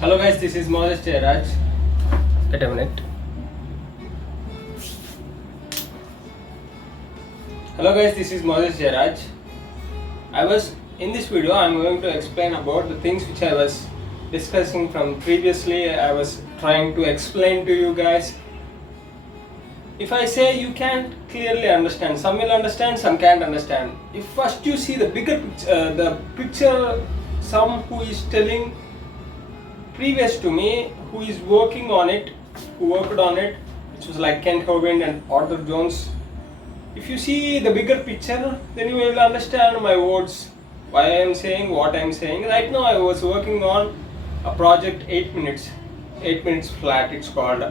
Hello guys, this is Moses Jairaj. Wait a minute. Hello guys, this is Moses Jairaj. In this video I'm going to explain about the things which I was discussing from previously. I was trying to explain to you guys. If I say you can't clearly understand, some will understand, some can't understand. If first you see the bigger picture, some who is telling previous to me, who is working on it, who worked on it, which was like Kent Hovind and Arthur Jones. If you see the bigger picture, then you will understand my words, why I am saying what I am saying. Right now I was working on a project 8 minutes flat it's called.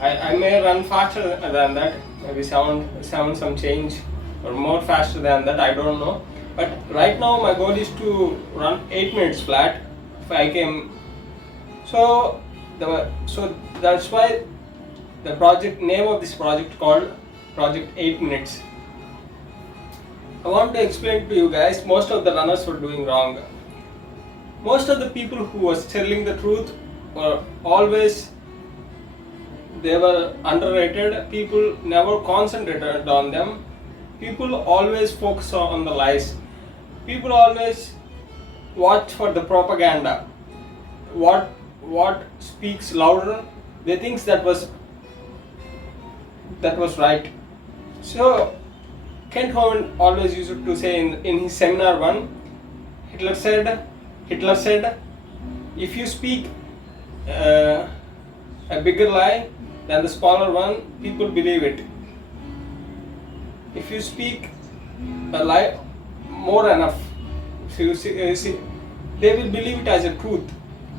I may run faster than that, maybe sound some change, or more faster than that, I don't know. But right now my goal is to run 8 minutes flat. If I can, so that's why the project name of this project called Project 8 Minutes. I want to explain to you guys, most of the runners were doing wrong. Most of the people who was telling the truth were always, they were underrated. People never concentrated on them. People always focus on the lies. People always watch for the propaganda. What speaks louder, they think that was right. So Kent Hovind always used to say in his seminar one, Hitler said, if you speak a bigger lie than the smaller one, people believe it. If you speak a lie more enough, so you see, they will believe it as a truth.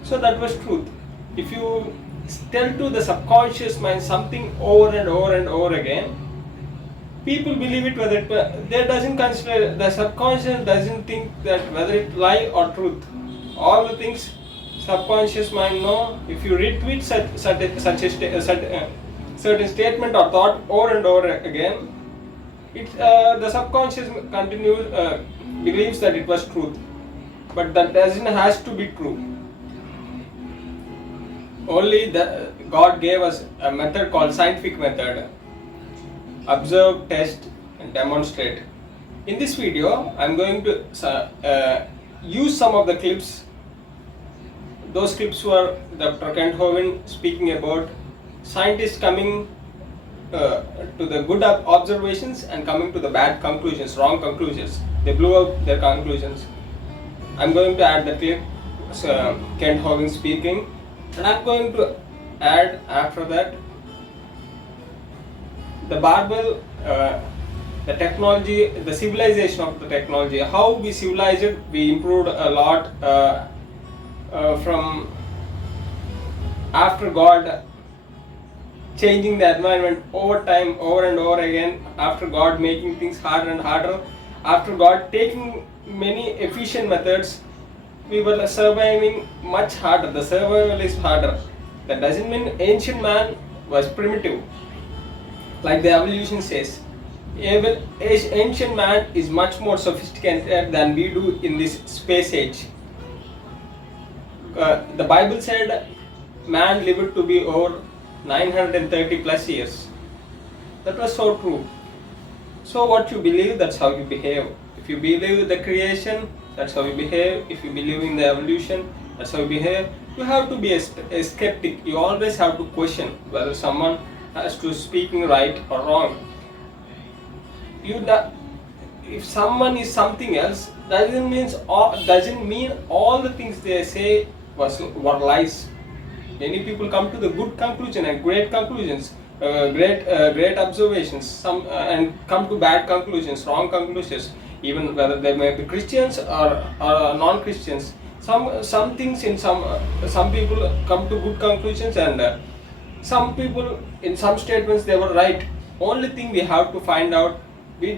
So that was truth. If you tell to the subconscious mind something over and over and over again, people believe it, whether they doesn't consider, the subconscious doesn't think that whether it lie or truth. All the things subconscious mind know. If you retweet certain statement or thought over and over again, the subconscious believes that it was truth, but that doesn't has to be true. Only God gave us a method called scientific method. Observe, test and demonstrate. In this video I'm going to use some of the clips. Those clips were Dr. Kent Hovind speaking about scientists coming to the good observations and coming to the bad conclusions, wrong conclusions. They blew up their conclusions. I'm going to add the clip, Kent Hovind speaking, and I'm going to add after that the barbell, the technology, the civilization of the technology, how we civilized it. We improved a lot from after God changing the environment over time, over and over again, after God making things harder and harder, after God taking many efficient methods, we were surviving much harder. The survival is harder. That doesn't mean ancient man was primitive. Like the evolution says, ancient man is much more sophisticated than we do in this space age. The Bible said man lived to be over 930 plus years. That was so true. So what you believe, that's how you behave. If you believe the creation, that's how you behave. If you believe in the evolution, that's how you behave. You have to be a skeptic. You always have to question whether someone has to speaking right or wrong. If someone is something else, doesn't mean all the things they say were lies. Many people come to the good conclusion and great conclusions, great observations, and come to bad conclusions, wrong conclusions. Even whether they may be Christians or non-Christians, some things in some people come to good conclusions, and some people in some statements they were right. Only thing we have to find out, we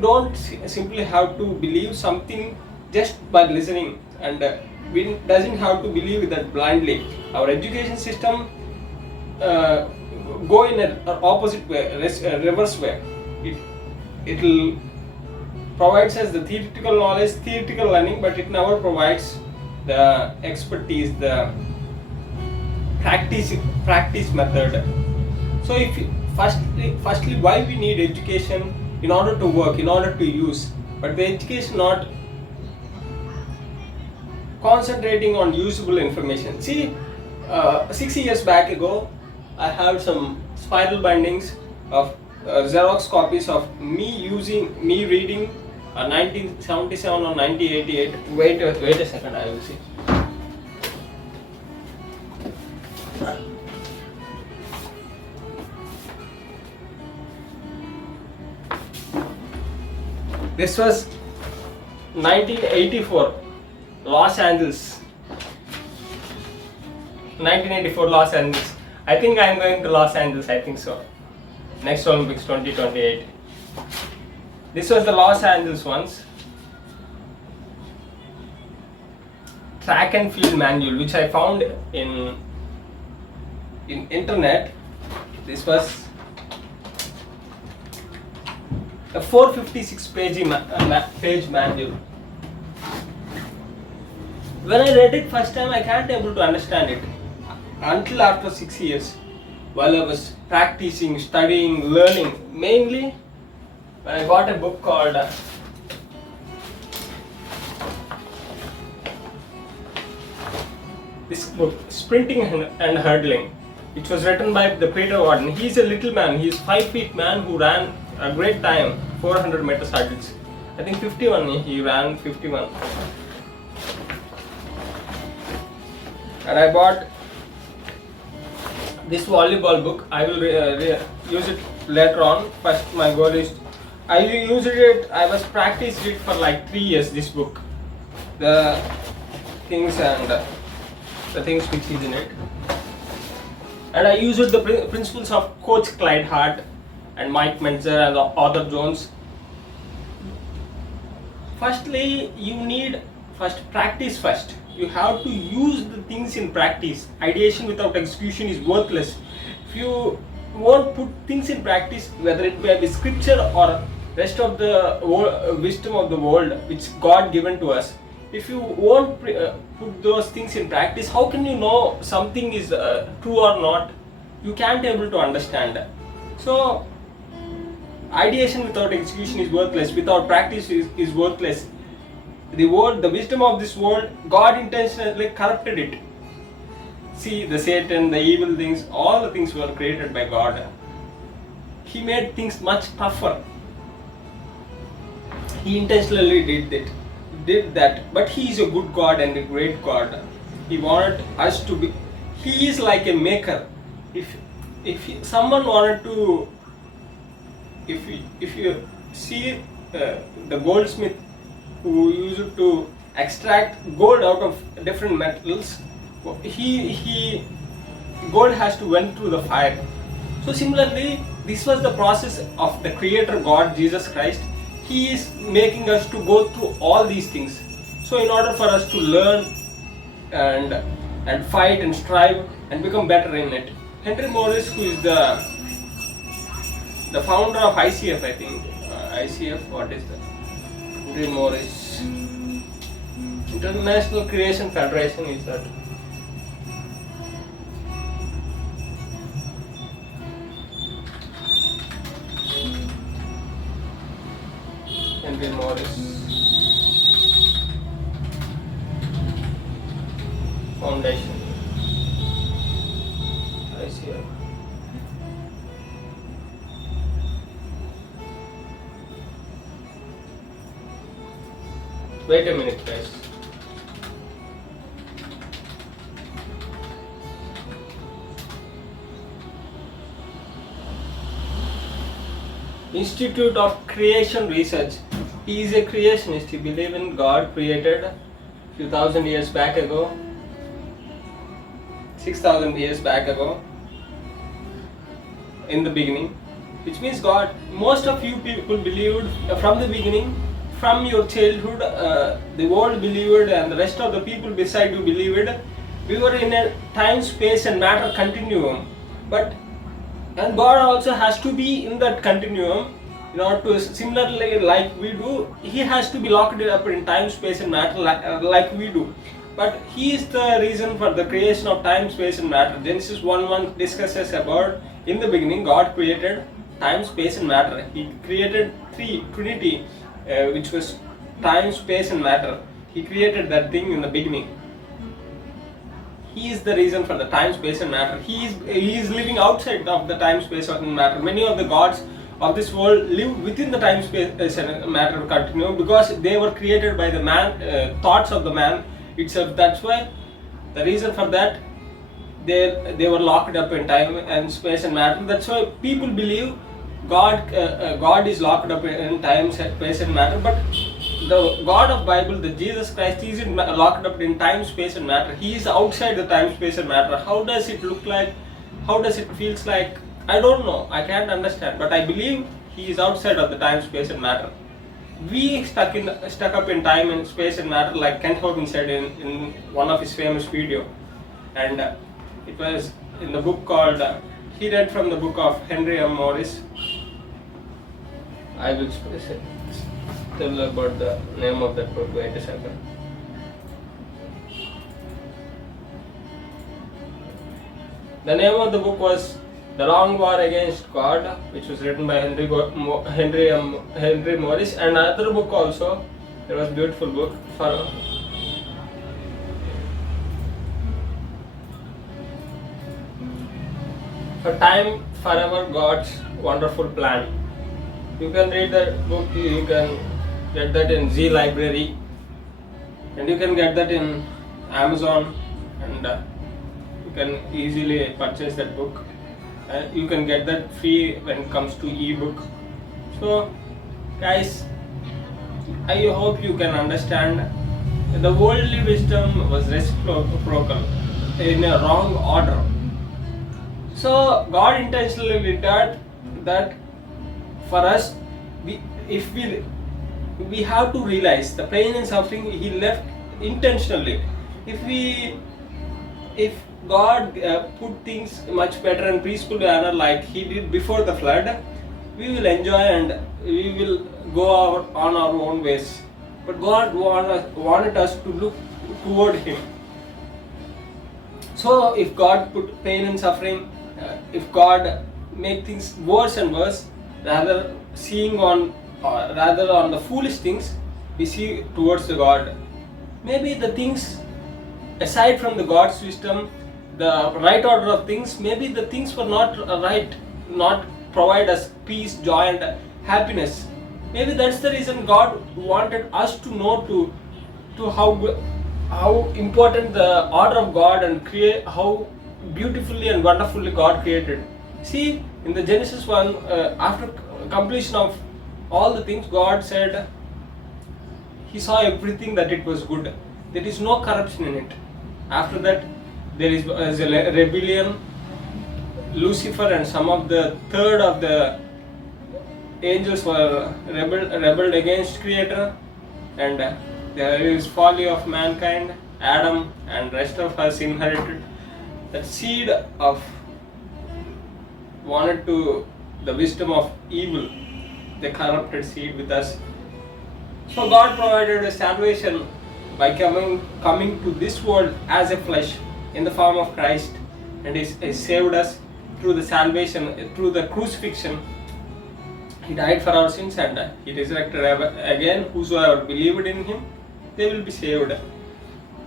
don't simply have to believe something just by listening, and we doesn't have to believe that blindly. Our education system go in an opposite way, reverse way. It will provides us the theoretical knowledge, theoretical learning, but it never provides the expertise, the practice method. So if firstly why we need education? In order to work, in order to use, but the education not concentrating on usable information. See, 6 years back ago, I have some spiral bindings of Xerox copies of me reading 1977 or 1988. Wait a second, I will see. This was 1984, Los Angeles. 1984 Los Angeles. I think I am going to Los Angeles, I think so. Next Olympics 2028. This was the Los Angeles ones. Track and field manual, which I found in internet. This was a 456 page manual. When I read it first time, I can't able to understand it until after 6 years, while I was practicing, studying, learning. Mainly when I got a book called this book, Sprinting and Hurdling, which was written by the Peter Warden. He's a little man. He's 5 feet man who ran a great time, 400 meters hurdles. I think 51. He ran 51. And I bought this volleyball book. I will use it later on. First, my goal is I used it. I was practiced it for like 3 years. This book, the things and the things which is in it, and I used the principles of Coach Clyde Hart and Mike Mentzer and Arthur Jones. Firstly, you need practice first. You have to use the things in practice. Ideation without execution is worthless. If you won't put things in practice, whether it may be scripture or rest of the wisdom of the world which God given to us, if you won't put those things in practice, how can you know something is true or not? You can't able to understand. So ideation without execution is worthless. Without practice is worthless. The wisdom of this world, God intentionally corrupted it. See, the Satan, the evil things, all the things were created by God. He made things much tougher. He intentionally did that. But He is a good God and a great God. He wanted us to be. He is like a maker. If someone wanted to, if you see the goldsmith who used to extract gold out of different metals, gold has to went through the fire. So similarly, this was the process of the Creator God, Jesus Christ. He is making us to go through all these things. So in order for us to learn and fight and strive and become better in it. Henry Morris, who is the founder of ICF, I think. ICF, what is that? Henry Morris. International Creation Federation is that. Henry Morris Foundation. ICF. Wait a minute, guys. Institute of Creation Research. He is a creationist. He believes in God created few thousand years back ago, 6,000 years back ago, in the beginning, which means God. Most of you people believed from the beginning. From your childhood, the world believed and the rest of the people beside you believed. We were in a time, space and matter continuum. And God also has to be in that continuum. In order to, similarly like we do, He has to be locked up in time, space and matter like we do. but he is the reason for the creation of time, space and matter. Genesis 1:1 discusses about, in the beginning God created time, space and matter. He created Trinity, which was time, space and matter. He created that thing in the beginning. He is the reason for the time, space and matter. He is living outside of the time, space and matter. Many of the gods of this world live within the time, space and matter continuum, because they were created by the man, thoughts of the man itself. That's why the reason for that, they were locked up in time and space and matter. That's why people believe God is locked up in time, space and matter. But the God of Bible, the Jesus Christ, is locked up in time, space and matter. He is outside the time, space and matter. How does it look like? How does it feels like? I don't know. I can't understand. But I believe he is outside of the time, space and matter. We stuck up in time and space and matter, like Kent Hovind said in one of his famous video, and it was in the book called. He read from the book of Henry M. Morris. I will tell about the name of that book. Wait a second. The name of the book was The Long War Against God, which was written by Henry Morris, and another book also. It was a beautiful book for Time Forever, God's Wonderful Plan. You can read that book. You can get that in Z Library, and you can get that in Amazon, and you can easily purchase that book. You can get that free when it comes to ebook. So guys, I hope you can understand. The worldly wisdom was reciprocal in a wrong order. So God intentionally did that for us. We have to realize the pain and suffering He left intentionally. If God put things much better and peaceful manner like He did before the flood, we will enjoy and we will go out on our own ways. But God wanted us to look toward Him. So if God put pain and suffering, if God make things worse and worse, rather on the foolish things, we see towards the God. Maybe the things aside from the God's wisdom, the right order of things, maybe the things were not right, not provide us peace, joy and happiness. Maybe that's the reason God wanted us to know to how important the order of God and create how beautifully and wonderfully God created. See, in the Genesis 1, after completion of all the things, God said He saw everything that it was good. There is no corruption in it. After that, there is a rebellion. Lucifer and some of the third of the angels were rebelled against Creator, and there is folly of mankind. Adam and rest of us inherited that seed of wanted to the wisdom of evil, the corrupted seed with us. So God provided a salvation by coming to this world as a flesh in the form of Christ, and He saved us through the salvation, through the crucifixion. He died for our sins and He resurrected again. Whosoever believed in Him, they will be saved.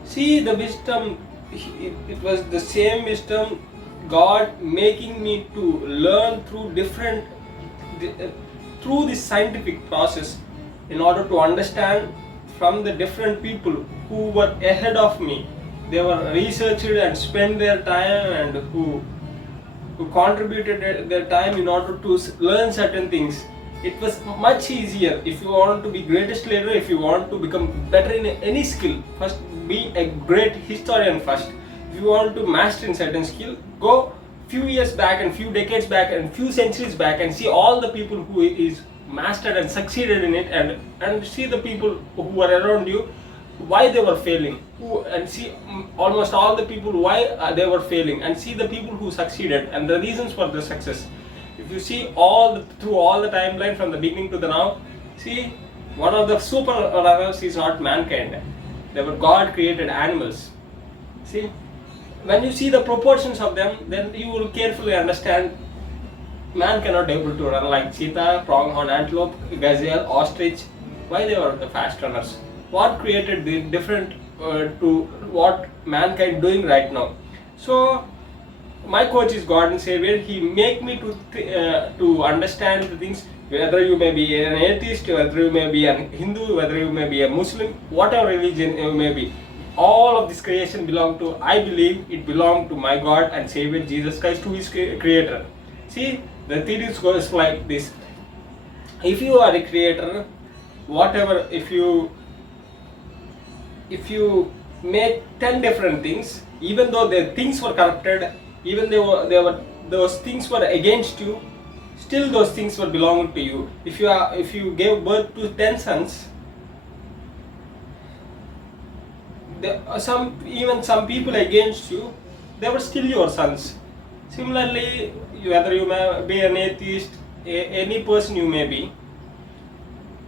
See the wisdom, it was the same wisdom God making me to learn through through this scientific process in order to understand from the different people who were ahead of me. They were researched and spent their time, and who contributed their time in order to learn certain things. It was much easier. If you want to be greatest leader, if you want to become better in any skill, first be a great historian first. If you want to master in certain skill, go few years back and few decades back and few centuries back and see all the people who is mastered and succeeded in it, and see the people who were around you, why they were failing, and see almost all the people why they were failing, and see the people who succeeded and the reasons for the success. If you see through all the timeline from the beginning to the now, see one of the super runners is not mankind. God created animals. See, when you see the proportions of them, then you will carefully understand man cannot able to run like cheetah, pronghorn antelope, gazelle, ostrich. Why they were the fast runners? What created the different to what mankind doing right now? So my coach is God and Savior. He make me to understand the things. Whether you may be an atheist, whether you may be a Hindu, whether you may be a Muslim, whatever religion you may be, all of this creation belong to, I believe it belong to my God and Savior Jesus Christ, who is creator. See, the theory goes like this. If you are a creator, whatever, if you make 10 different things, even though the things were corrupted, even though those things were against you, still those things were belonging to you. If you gave birth to 10 sons, some people against you, they were still your sons. Similarly, whether you may be an atheist, any person you may be,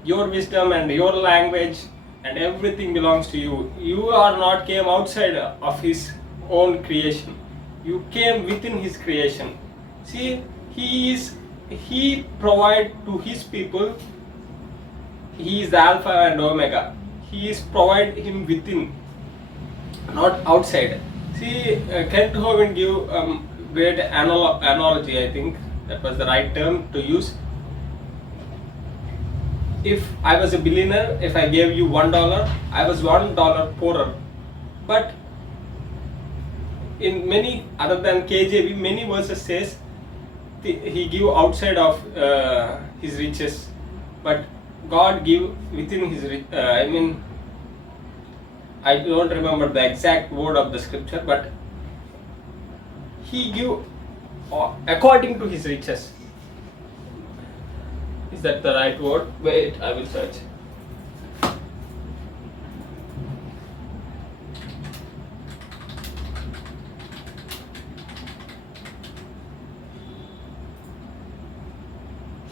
your wisdom and your language and everything belongs to you. You are not came outside of his own creation. You came within his creation. See, he provide to his people. He is the Alpha and Omega. He is provide him within, not outside. See, Kent Hovind give great analogy. I think that was the right term to use. If I was a billionaire, if I gave you $1, I was $1 poorer. But in many, other than KJV, many verses says he give outside of his riches, but God give within his I don't remember the exact word of the scripture, but he give according to his riches. Is that the right word? Wait, I will search.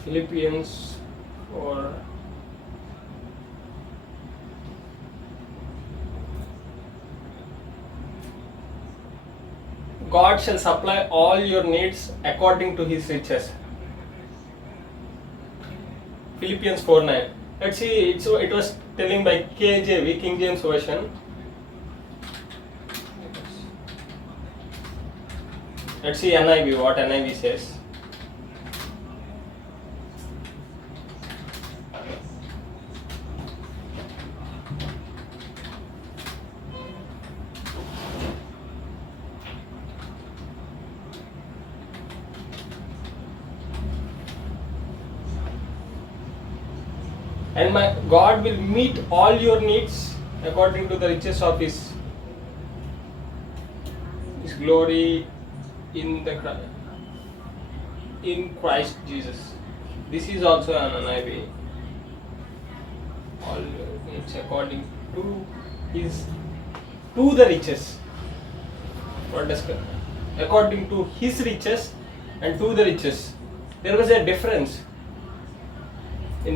Philippians 4. God shall supply all your needs according to his riches. Philippians 4:9. Let's see, it was telling by KJV, King James Version. Let's see NIV, what NIV says. And my God will meet all your needs according to the riches of his glory in Christ Jesus. This is also an NIV. All your needs according to the riches. What does according to his riches and to the riches? There was a difference in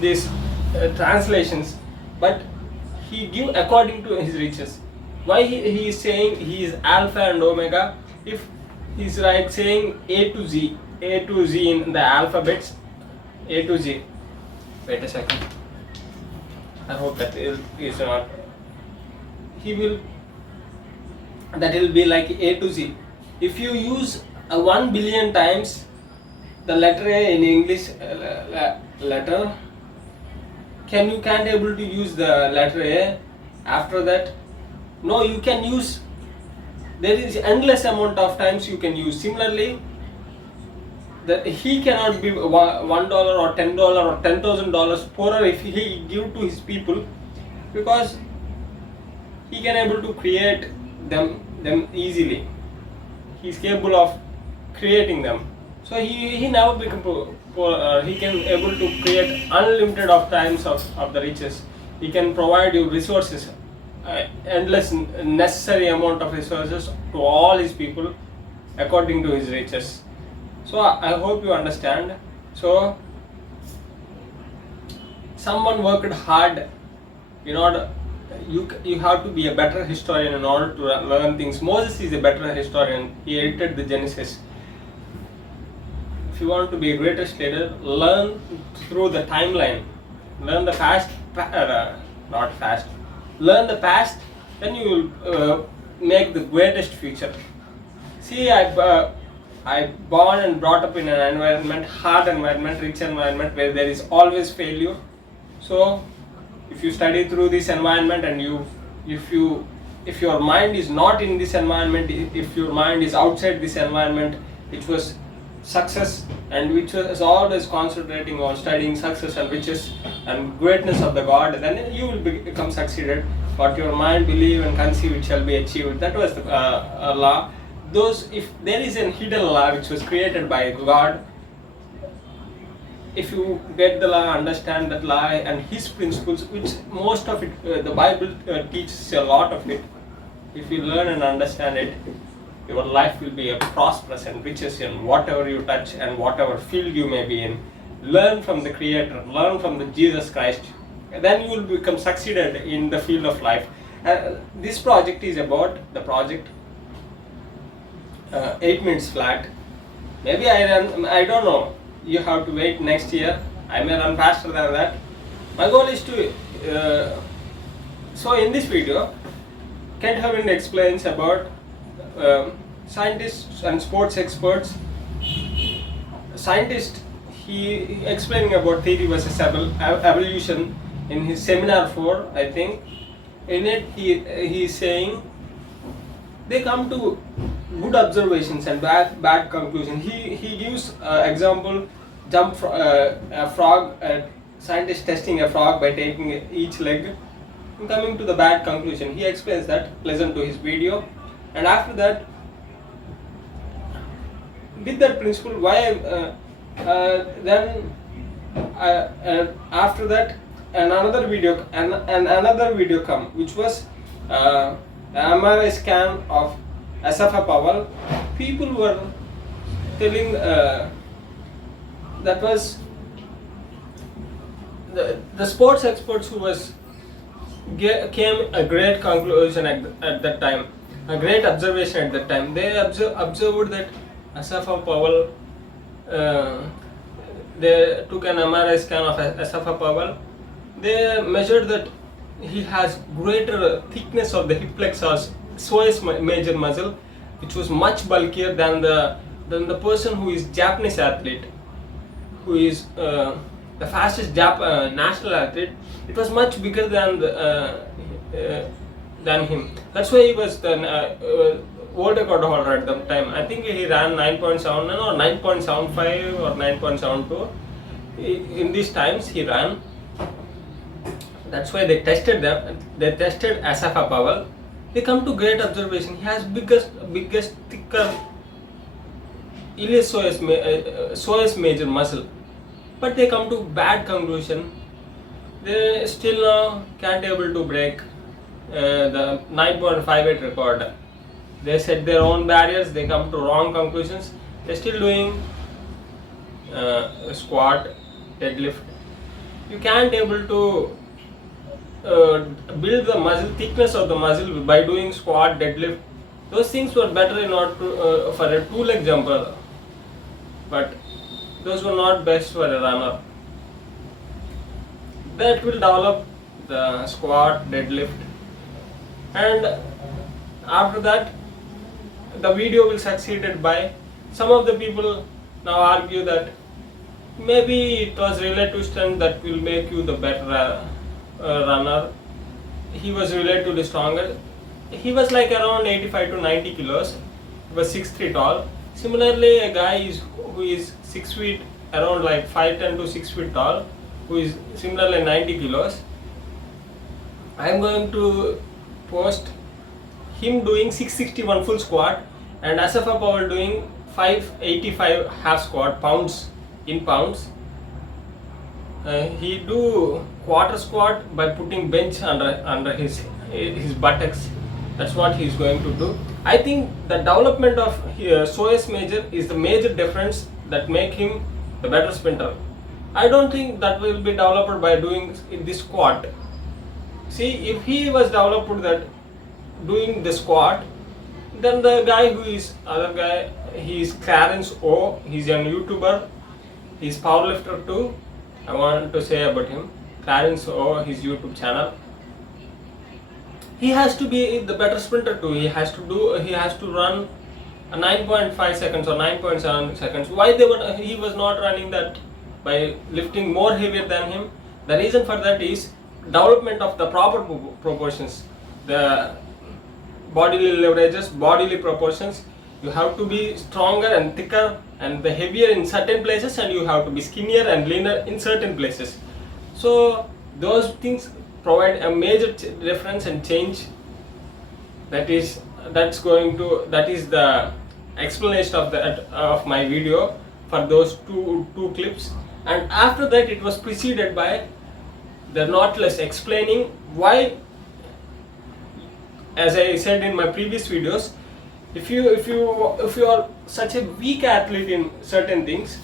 these translations, but he give according to his riches. Why he is saying he is Alpha and Omega? If he's right saying A to Z in the alphabets, A to Z. Wait a second. I hope that is not. That will be like A to Z. If you use 1 billion times the letter A in English letter, can't able to use the letter A after that? No, you can use. There is endless amount of times you can use. Similarly, he cannot be $1 or $10 or $10,000 poorer if he give to his people, because he can able to create them easily. He is capable of creating them. So he never become poor. He can able to create unlimited of times of the riches. He can provide you resources, endless necessary amount of resources to all his people according to his riches. So I hope you understand. So someone worked hard in order you have to be a better historian in order to learn things. Moses is a better historian. He edited the Genesis. If you want to be a greatest leader, learn through the timeline. Learn the past, not fast. Learn the past, then you will make the greatest future. See, I born and brought up in an environment, hard environment, rich environment where there is always failure. So, if you study through this environment and if your mind is not in this environment, if your mind is outside this environment, which was success and which was always concentrating on studying success and riches and greatness of the God, then you will become succeeded. What your mind believe and conceive, it shall be achieved. That was the law. If there is a hidden law which was created by God, if you get the law, understand that law and His principles, which most of it, the Bible teaches a lot of it. If you learn and understand it, your life will be a prosperous and riches in whatever you touch and whatever field you may be in. Learn from the Creator, learn from the Jesus Christ, then you will become succeeded in the field of life. This project is about the project 8 minutes flat. Maybe I don't know. You have to wait next year. I may run faster than that. My goal is to. So in this video, Kent Hovind explains about scientists and sports experts. Scientist, he explaining about theory versus evolution in his seminar 4, I think. In it, he is saying they come to good observations and bad conclusion. He gives example, a frog, scientist testing a frog by taking each leg and coming to the bad conclusion. He explains that. Listen to his video, and after that, with that principle, why then after that another video come, which was MRI scan of Asaph Powell. People were telling that was the sports experts who came a great conclusion at that time, a great observation at that time. They observed that Asaph Powell, they took an MRI scan of Asaph Powell. They measured that he has greater thickness of the hip flexors, psoas major muscle, which was much bulkier than the person who is Japanese athlete, who is the fastest national athlete. It was much bigger than him. That's why he was the world record holder at the time. I think he ran 9.79 or 9.75 or 9.72. In these times he ran. That's why they tested them. They tested Asaph Powell. They come to great observation. He has biggest, thicker psoas major muscle. But they come to bad conclusion. They still now can't able to break the 9.58 record. They set their own barriers. They come to wrong conclusions. They're still doing squat, deadlift. You can't able to build the muscle, thickness of the muscle by doing squat, deadlift. Those things were better in order to, for a 2-leg jumper, but those were not best for a runner. That will develop the squat, deadlift, and after that the video will succeeded by some of the people now argue that maybe it was relative strength that will make you the better runner. He was relatively stronger. He was like around 85 to 90 kilos. He was 6'3" tall. Similarly, a guy who is 6 feet, around like 5'10" to 6 feet tall, who is similarly 90 kilos. I am going to post him doing 661 full squat and Asaph Powell doing 585 half squat in pounds. He do quarter squat by putting bench under his buttocks. That's what he is going to do. I think the development of psoas major is the major difference that make him the better sprinter. I don't think that will be developed by doing this squat. see, if he was developed that doing the squat, then the guy who is other guy, he is Clarence O. He's a YouTuber. He's powerlifter too. I want to say about him. Clarence O. His YouTube channel. He has to be the better sprinter too. He has to run a 9.5 seconds or 9.7 seconds. Why he was not running that by lifting more heavier than him? The reason for that is development of the proper proportions, the bodily leverages, bodily proportions. You have to be stronger and thicker and the heavier in certain places, and you have to be skinnier and leaner in certain places. So those things provide a major difference and change. That is the explanation of my video for those two clips. And after that, it was preceded by the Nautilus explaining why, as I said in my previous videos, if you are such a weak athlete in certain things,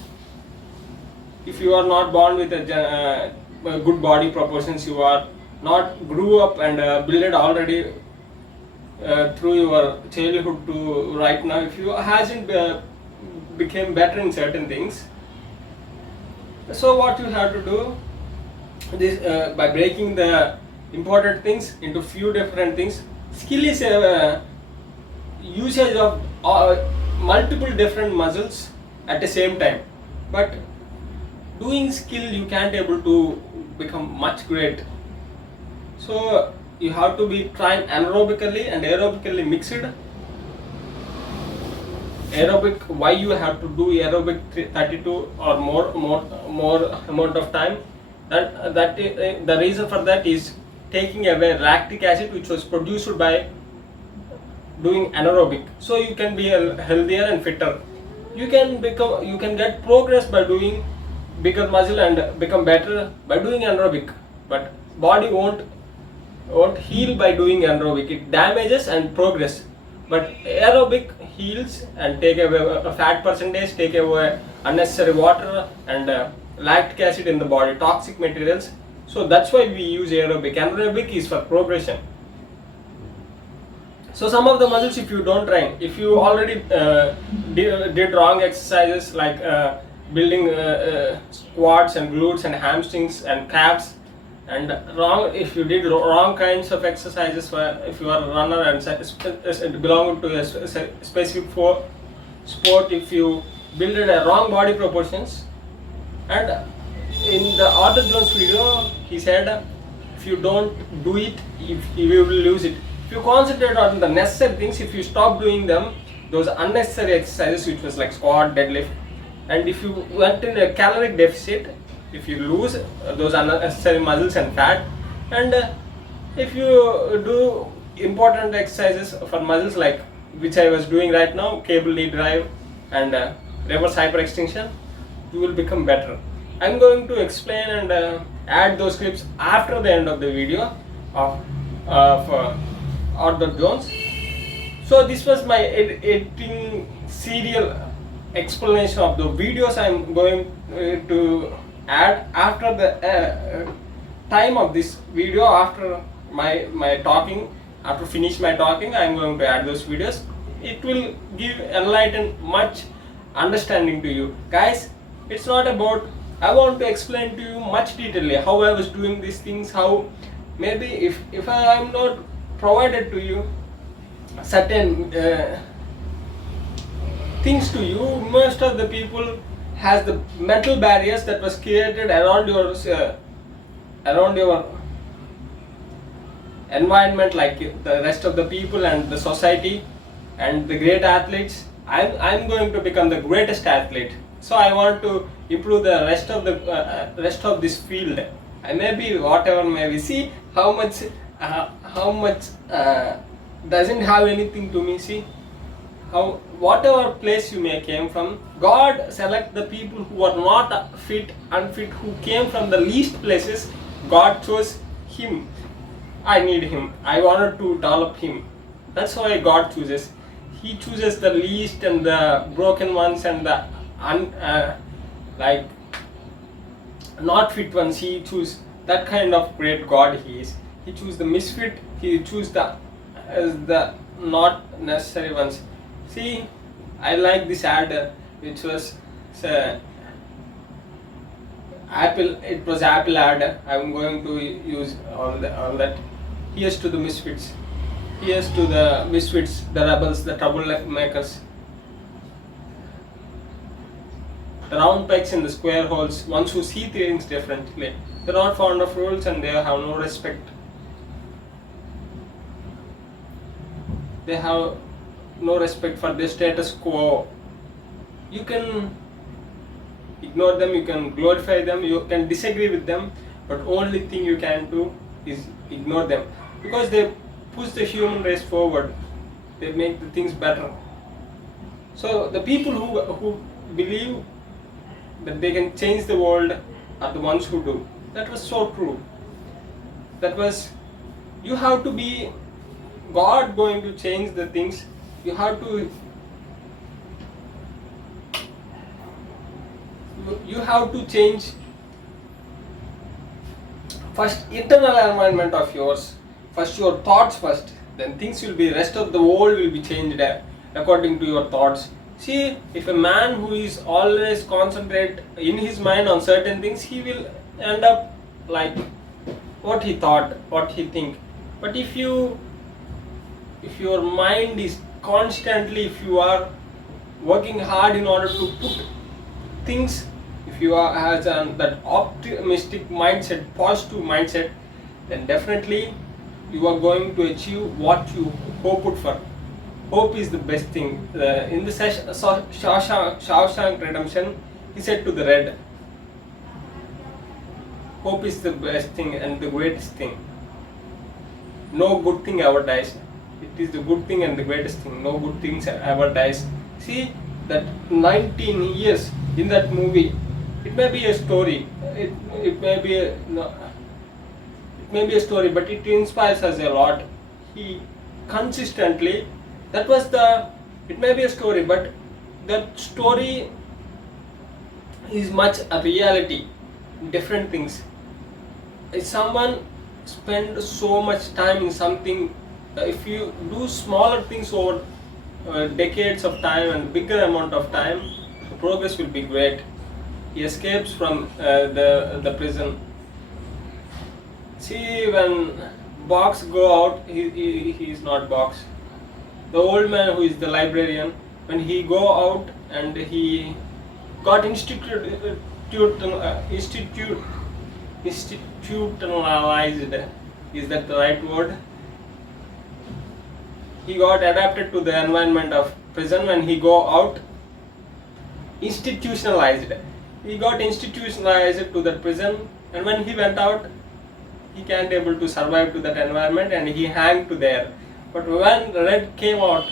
if you are not born with a good body proportions, you are not grew up and built already through your childhood to right now, if you hasn't became better in certain things, so what you have to do this by breaking the important things into few different things. Skill is a usage of multiple different muscles at the same time, but doing skill you can't able to become much great. So you have to be trying anaerobically and aerobically mixed. Aerobic, why you have to do aerobic 32 or more amount of time? The reason for that is taking away lactic acid, which was produced by doing anaerobic. So you can be healthier and fitter. You can get progress by doing bigger muscle and become better by doing anaerobic. But body won't heal by doing anaerobic. It damages and progress. But aerobic heals and take away a fat percentage, take away unnecessary water and lactic acid in the body, toxic materials. So that's why we use aerobic. Anaerobic is for progression. So some of the muscles, if you don't train, if you already did wrong exercises like building squats and glutes and hamstrings and calves, and if you did wrong kinds of exercises, if you are a runner and belong to a specific sport, if you build a wrong body proportions, and in the Arthur Jones video he said, if you don't do it, you will lose it. If you concentrate on the necessary things, if you stop doing them, those unnecessary exercises, which was like squat, deadlift, and if you went in a caloric deficit, if you lose those unnecessary muscles and fat, and if you do important exercises for muscles like which I was doing right now, cable knee drive and reverse hyperextension, you will become better. I'm going to explain and add those clips after the end of the video of Arthur Jones. So this was my editing serial explanation of the videos I'm going to add after the time of this video. After my talking, after finish my talking, I'm going to add those videos. It will enlighten much understanding to you guys. It's not about I want to explain to you much detailedly how I was doing these things, how maybe if I am not provided to you certain things to you, most of the people has the mental barriers that was created around your environment, like the rest of the people and the society and the great athletes. I'm going to become the greatest athlete, so I want to improve the rest of this field. I may be whatever, maybe see how much doesn't have anything to me. See how whatever place you may came from, God select the people who are not unfit, who came from the least places. God chose him. I need him. I wanted to develop him. That's why God chooses. He chooses the least and the broken ones and the like not fit ones. He chooses that kind of great God he is. he choose the misfit, he choose the as the not necessary ones. See, I like this ad which was uh, Apple. It was Apple ad. I'm going to use on that. Here's to the misfits. Here's to the misfits, the rebels, the troublemakers. The round pegs in the square holes, ones who see things differently. They're not fond of rules and they have no respect. They have no respect for the status quo. You can ignore them, you can glorify them, you can disagree with them, but only thing you can do is ignore them, because they push the human race forward. They make the things better. So the people who believe that they can change the world are the ones who do. That was so true. That was, you have to be God going to change the things. You have to change first internal environment of yours, first your thoughts first, then things will be, rest of the world will be changed according to your thoughts. See, if a man who is always concentrate in his mind on certain things, he will end up like what he thought, what he think. But if your mind is constantly, if you are working hard in order to put things, if you are has that optimistic mindset, positive mindset, then definitely you are going to achieve what you hoped for. Hope is the best thing. In the Shawshank Redemption, he said to the Red, hope is the best thing and the greatest thing. No good thing ever dies. It is the good thing and the greatest thing. No good things ever dies. See, that 19 years in that movie, it may be a story. It may be a story, but it inspires us a lot. He consistently, it may be a story, but that story is much a reality, different things. If someone spend so much time in something, if you do smaller things over decades of time and bigger amount of time, the progress will be great. He escapes from the prison. See, when Box go out, he is not Box. The old man who is the librarian, when he go out and he got institutionalized, is that the right word? He got adapted to the environment of prison. When he go out, institutionalized. He got institutionalized to that prison, and when he went out, he can't able to survive to that environment and he hanged to there. But when Red came out,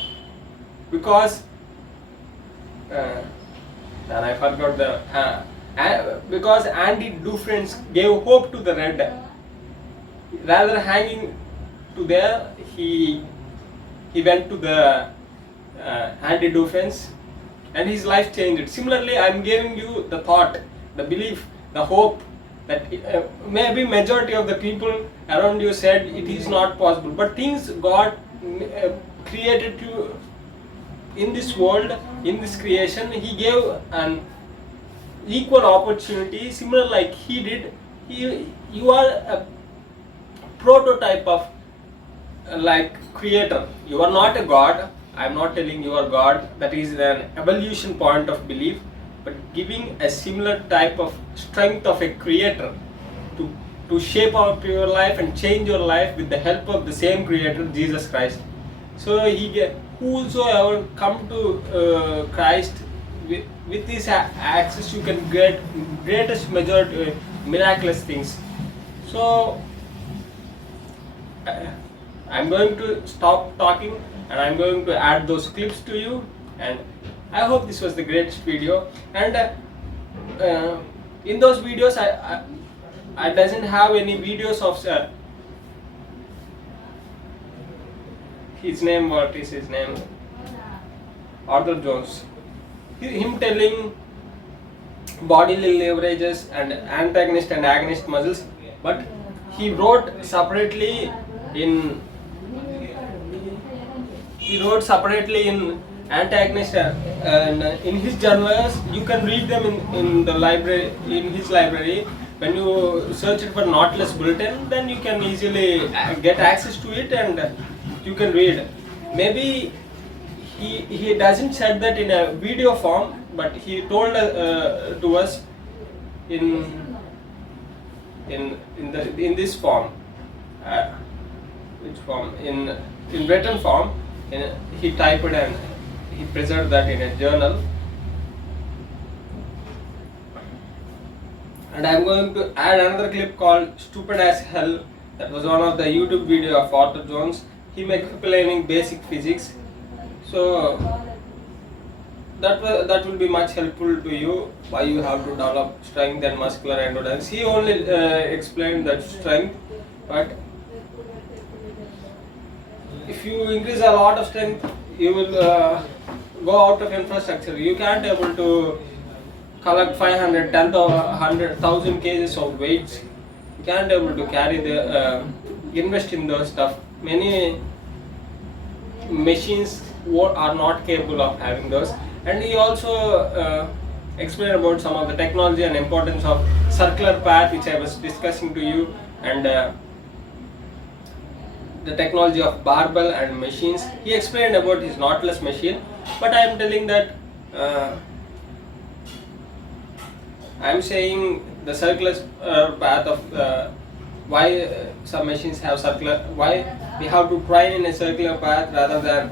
because and I forgot because Andy Dufresne gave hope to the Red. Rather hanging to there, he went to the Andy Dufresne, and his life changed. Similarly, I am giving you the thought, the belief, the hope that maybe majority of the people around you said it is not possible, but things God created you in this world, in this creation. He gave an equal opportunity, similar like he did. You are a prototype of like creator. You are not a God. I am not telling you are God. That is an evolution point of belief, but giving a similar type of strength of a creator to shape up your life and change your life with the help of the same creator, Jesus Christ. So whosoever come to Christ with this access, you can get greatest majority miraculous things. So I'm going to stop talking and I'm going to add those clips to you, and I hope this was the greatest video. And in those videos I doesn't have any videos of his name, what is his name, Arthur Jones, him telling bodily leverages and antagonist and agonist muscles, but he wrote separately in antagonist, and in his journals you can read them in the library, in his library. When you search it for Nautilus Bulletin, then you can easily get access to it and you can read. Maybe he doesn't said that in a video form, but he told to us in this form. Which form? In written form. He typed and he preserved that in a journal. And I am going to add another clip called "Stupid as Hell." That was one of the YouTube video of Arthur Jones. He explaining basic physics. So that will be much helpful to you, why you have to develop strength and muscular endurance. He only explained that strength, but if you increase a lot of strength, you will go out of infrastructure. You can't able to collect 500, 100,000 kgs of weights. You can't able to carry the invest in those stuff. Many machines are not capable of having those. And he also explained about some of the technology and importance of circular path, which I was discussing to you, and the technology of barbell and machines. He explained about his Nautilus machine, but I am telling that I am saying the circular path of why some machines have circular, why we have to try in a circular path rather than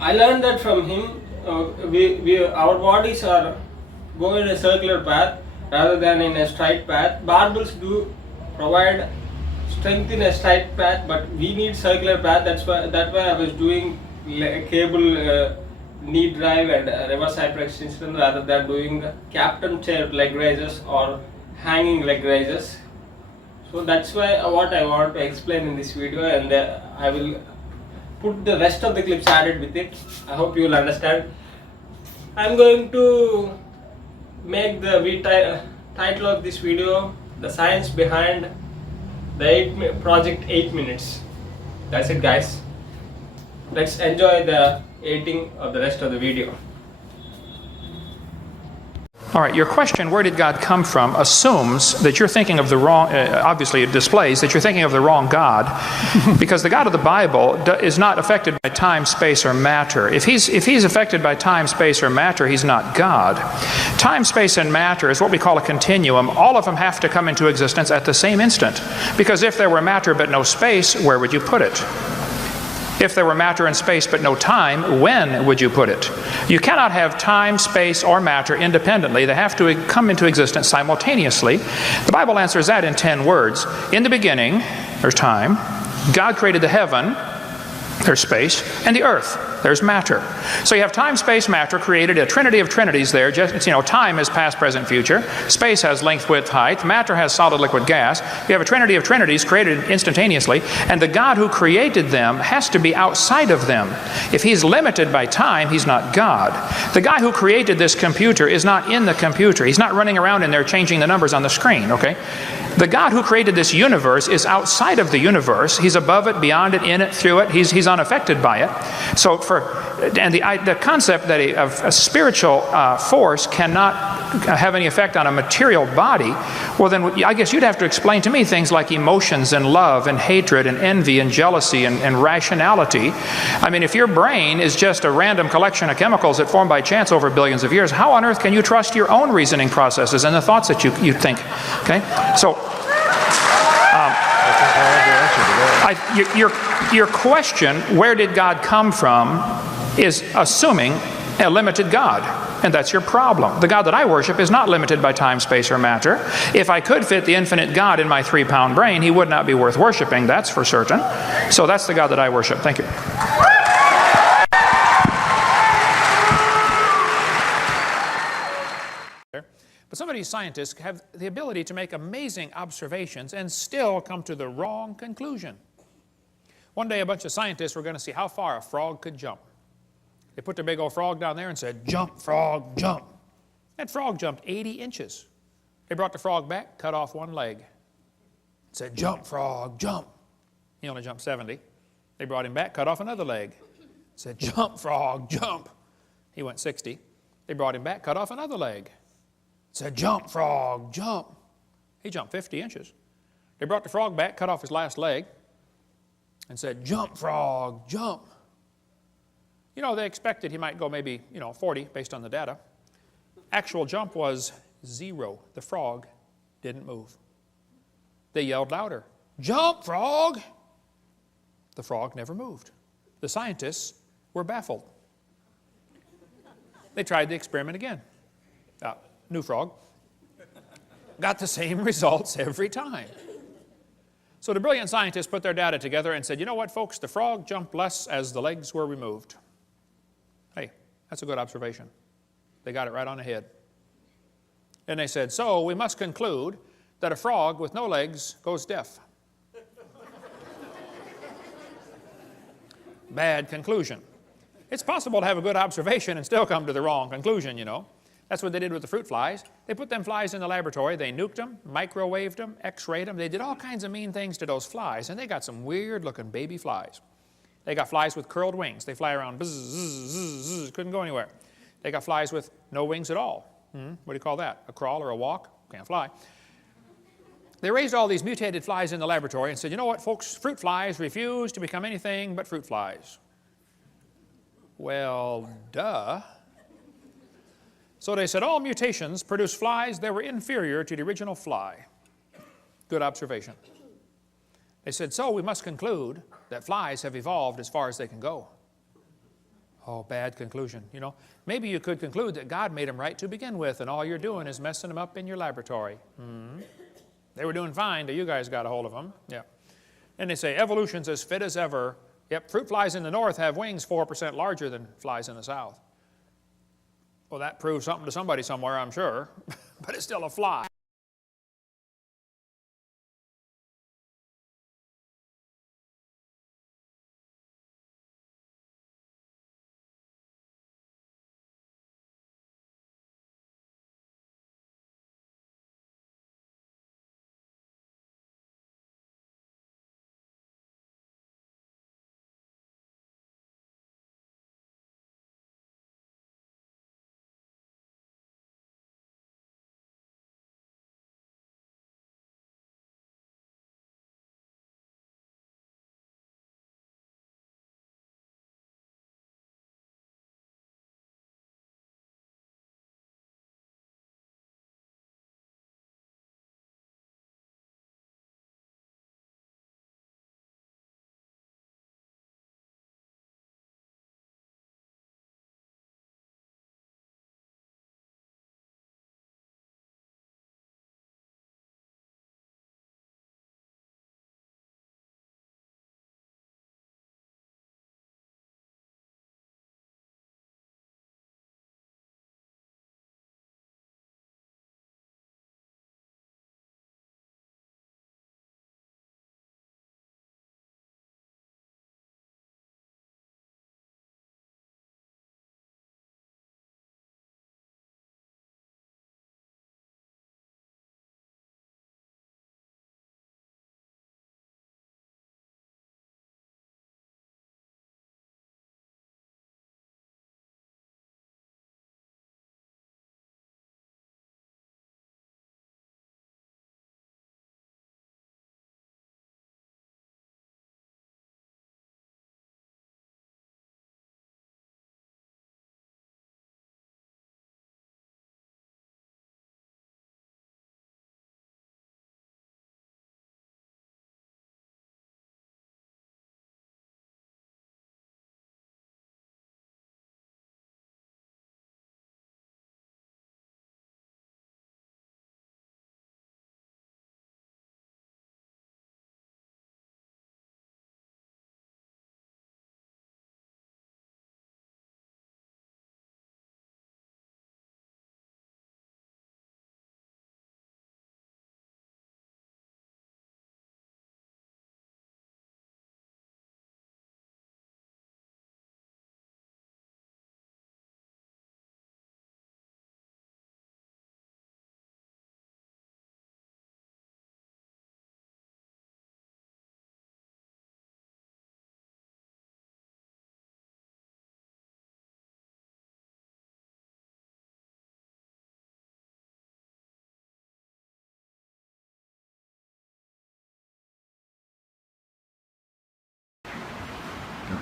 I learned that from him. Our bodies are go in a circular path rather than in a straight path. Barbells do provide strength in a straight path, but we need circular path. That's why I was doing cable knee drive and reverse hyperextension rather than doing captain chair leg raises or hanging leg raises. So that's why what I want to explain in this video, and I will put the rest of the clips added with it. I hope you will understand. I'm going to make the title of this video the science behind the project 8 minutes. That's it, guys. Let's enjoy the editing of the rest of the video. All right, your question, where did God come from, assumes that you're thinking of the wrong, obviously it displays that you're thinking of the wrong God, because the God of the Bible is not affected by time, space, or matter. If he's affected by time, space, or matter, he's not God. Time, space, and matter is what we call a continuum. All of them have to come into existence at the same instant, because if there were matter but no space, where would you put it? If there were matter and space but no time, when would you put it? You cannot have time, space, or matter independently. They have to come into existence simultaneously. The Bible answers that in 10 words. In the beginning, there's time. God created the heaven, there's space, and the earth, there's matter. So you have time, space, matter, created a trinity of trinities there. Just, time is past, present, future. Space has length, width, height. Matter has solid, liquid, gas. You have a trinity of trinities created instantaneously, and the God who created them has to be outside of them. If he's limited by time, he's not God. The guy who created this computer is not in the computer. He's not running around in there changing the numbers on the screen, okay? The God who created this universe is outside of the universe. He's above it, beyond it, in it, through it. He's unaffected by it. So the concept that a spiritual force cannot have any effect on a material body, well then I guess you'd have to explain to me things like emotions and love and hatred and envy and jealousy and rationality. I mean, if your brain is just a random collection of chemicals that form by chance over billions of years, how on earth can you trust your own reasoning processes and the thoughts that you think? Okay, so your question, where did God come from, is assuming a limited God, and that's your problem. The God that I worship is not limited by time, space, or matter. If I could fit the infinite God in my 3-pound brain, he would not be worth worshiping, that's for certain. So that's the God that I worship. Thank you. But some of these scientists have the ability to make amazing observations and still come to the wrong conclusion. One day a bunch of scientists were going to see how far a frog could jump. They put their big old frog down there and said, "Jump, frog, jump." That frog jumped 80 inches. They brought the frog back, cut off one leg. Said, "Jump, frog, jump." He only jumped 70. They brought him back, cut off another leg. Said, "Jump, frog, jump." He went 60. They brought him back, cut off another leg. Said, "Jump, frog, jump." He jumped 50 inches. They brought the frog back, cut off his last leg, and said, "Jump, frog, jump." You know, they expected he might go maybe, 40 based on the data. Actual jump was 0. The frog didn't move. They yelled louder, "Jump, frog!" The frog never moved. The scientists were baffled. They tried the experiment again. New frog. Got the same results every time. So the brilliant scientists put their data together and said, "You know what, folks? The frog jumped less as the legs were removed." Hey, that's a good observation. They got it right on the head. And they said, "So we must conclude that a frog with no legs goes deaf." Bad conclusion. It's possible to have a good observation and still come to the wrong conclusion, you know. That's what they did with the fruit flies. They put them flies in the laboratory. They nuked them, microwaved them, x-rayed them. They did all kinds of mean things to those flies, and they got some weird-looking baby flies. They got flies with curled wings. They fly around, buzz, zzz, zzz, zzz, couldn't go anywhere. They got flies with no wings at all. What do you call that? A crawl or a walk? Can't fly. They raised all these mutated flies in the laboratory and said, "You know what, folks? Fruit flies refuse to become anything but fruit flies." Well, duh. So they said all mutations produce flies that were inferior to the original fly. Good observation. They said, "So we must conclude that flies have evolved as far as they can go." Oh, bad conclusion. You know, maybe you could conclude that God made them right to begin with, and all you're doing is messing them up in your laboratory. They were doing fine till you guys got a hold of them. Yeah. And they say evolution's as fit as ever. Yep, fruit flies in the north have wings 4% larger than flies in the south. Well, that proves something to somebody somewhere, I'm sure, but it's still a fly.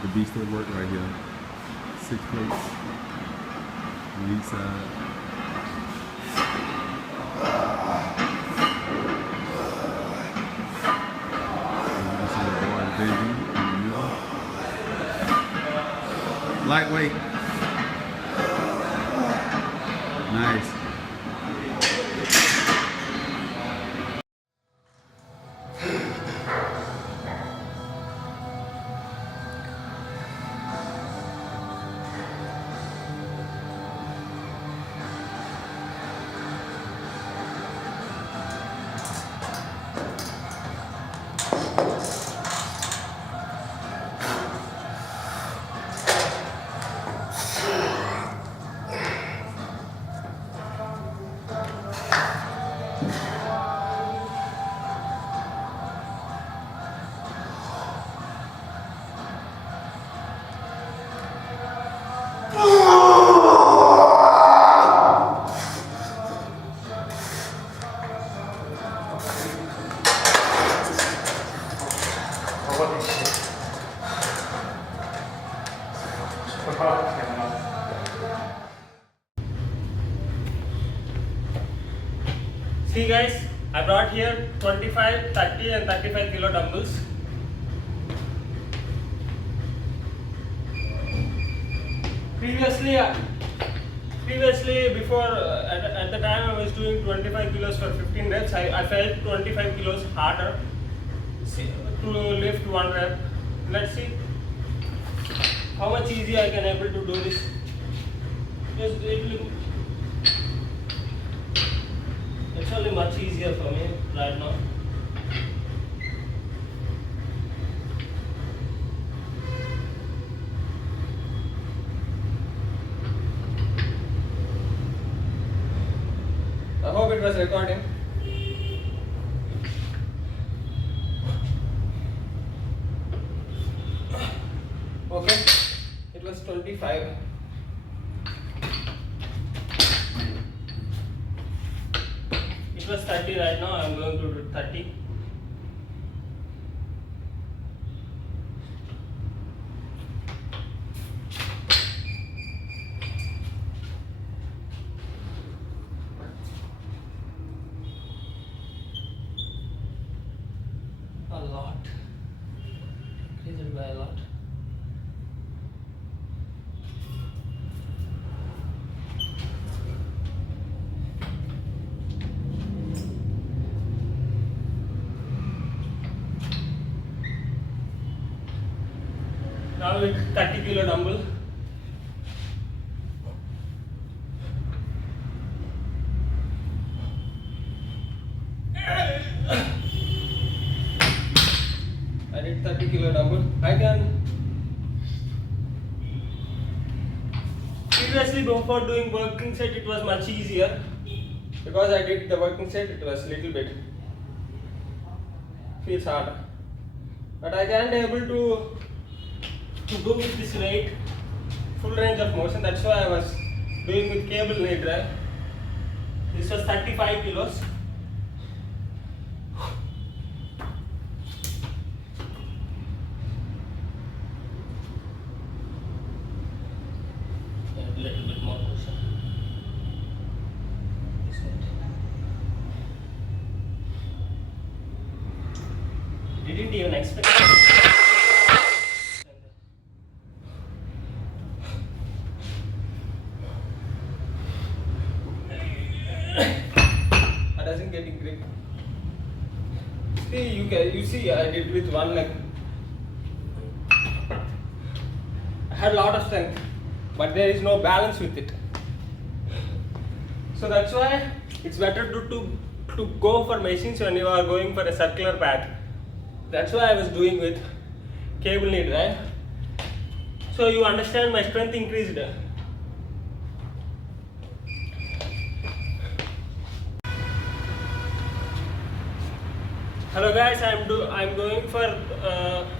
the beast at work right here. 6 plates on each side. And this is the boy baby in the middle. Lightweight. Nice. See guys, I brought here 25, 30 and 35 kilo dumbbells. Previously before at the time I was doing 25 kilos for 15 reps. I felt 25 kilos harder to lift one rep. Let's see how much easier I can able to do this. It's only much easier for me right now. I hope it was recording. Okay, it was 25. It was 30 right now, I am going to do 30. A lot. Increase it by a lot. Now with 30 kilo dumbbell. I did 30 kilo dumbbell. I can. Previously, before doing working set, it was much easier because I did the working set. It was little bit feels harder, but I can't able to do with this weight full range of motion. That's why I was doing with cable knee drive. This was 35 kilos. A little bit more motion. This weight. Didn't even expect it. I doesn't get grip. See, you see I did with one leg. I had a lot of strength, but there is no balance with it. So that's why it's better to go for machines when you are going for a circular pad. That's why I was doing with cable knee drive. So you understand my strength increased. Hello guys, I'm going for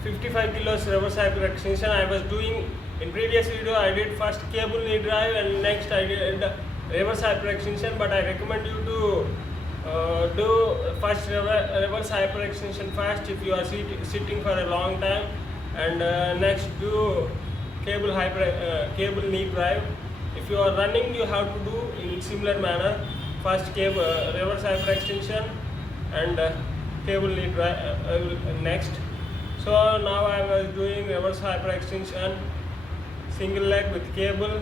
55 kilos reverse hyper extension. I was doing in previous video. I did first cable knee drive and next I did reverse hyper extension. But I recommend you to do first reverse hyper extension fast if you are sitting for a long time. and next do cable knee drive. If you are running, you have to do in similar manner. First cable reverse hyperextension and cable knee drive next. So now I was doing reverse hyperextension single leg with cable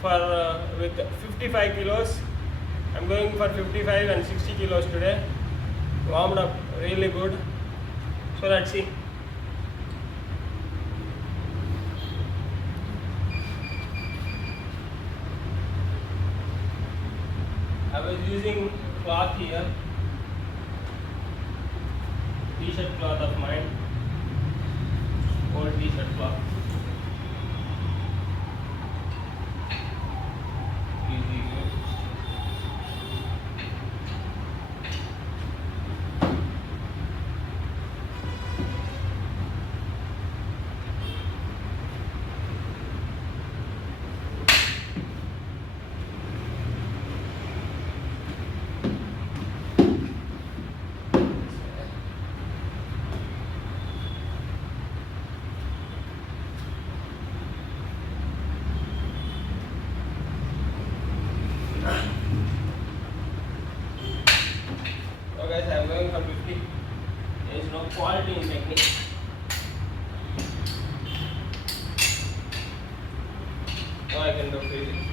for with 55 kilos. I'm going for 55 and 60 kilos today. Warmed up really good. So let's see. I was using cloth here, t-shirt cloth of mine, old t-shirt cloth. Easy. So guys, I am going for 50. There is no quality in technique. Now I can do freezing.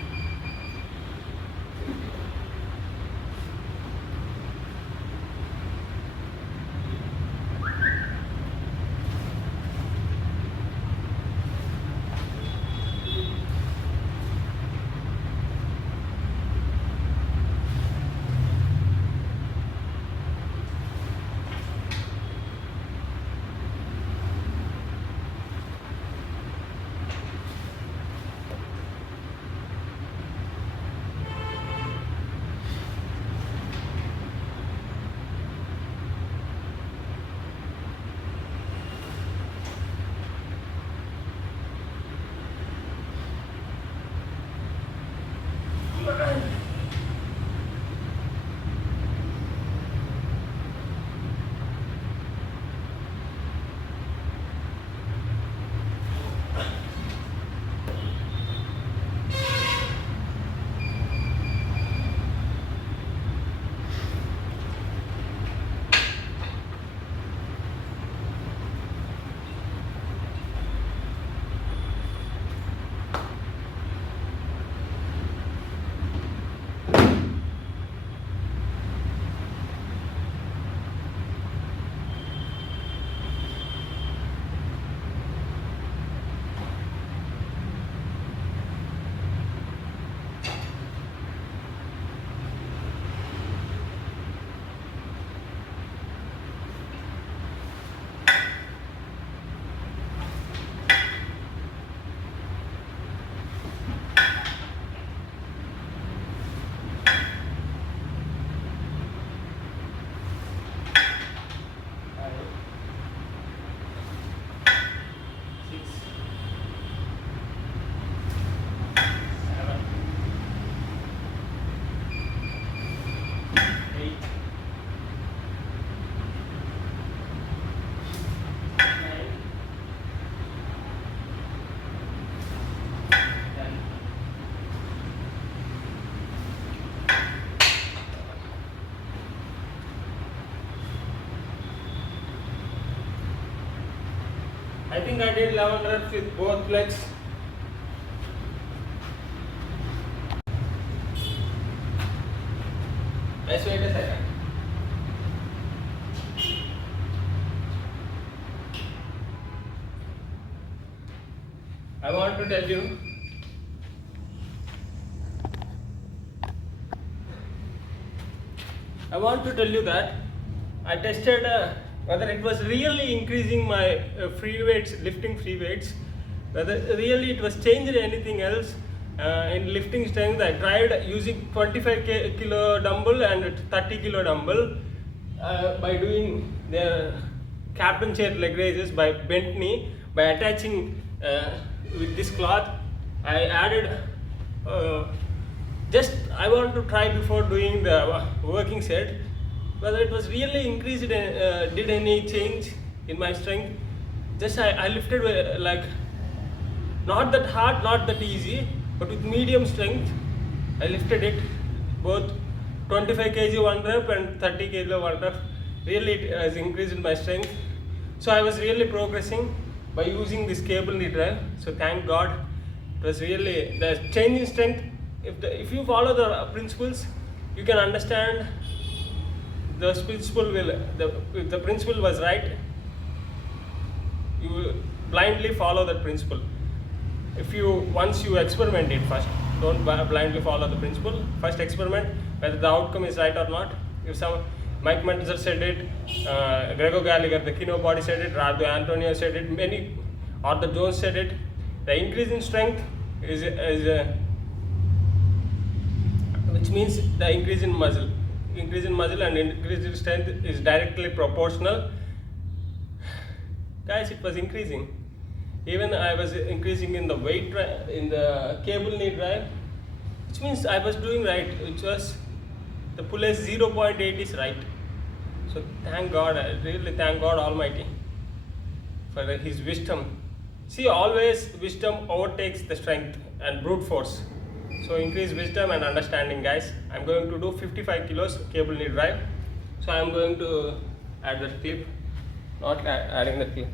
I think I did 11 reps with both legs. Let's wait a second. I want to tell you that I tested whether it was really increasing my free weights, lifting free weights, whether really it was changing anything else in lifting strength. I tried using 25 kilo dumbbell and 30 kilo dumbbell by doing the captain chair leg raises by bent knee, by attaching with this cloth. I added I want to try before doing the working set whether it was really increased, did any change in my strength. just I lifted like not that hard, not that easy, but with medium strength. I lifted it both 25 kg one rep and 30 kg one rep. Really, it has increased my strength. So I was really progressing by using this cable knee drive. So thank God, it was really the change in strength. If you follow the principles, you can understand the principle will. If the principle was right, you will blindly follow that principle. Once you experiment it first, don't blindly follow the principle. First experiment whether the outcome is right or not. If some Mike Menzer said it, Gregor Gallagher, the Kino Body said it, Rado Antonio said it, many Arthur Jones said it. The increase in strength is which means the increase in muscle and increase in strength is directly proportional. Guys, it was increasing. Even I was increasing in the weight in the cable knee drive, which means I was doing right, which was the pull is 0.8 is right. So thank God, I really thank God Almighty for His wisdom. See, always wisdom overtakes the strength and brute force. So increase wisdom and understanding, guys. I'm going to do 55 kilos cable knee drive. So I'm going to add that clip, not adding the clip.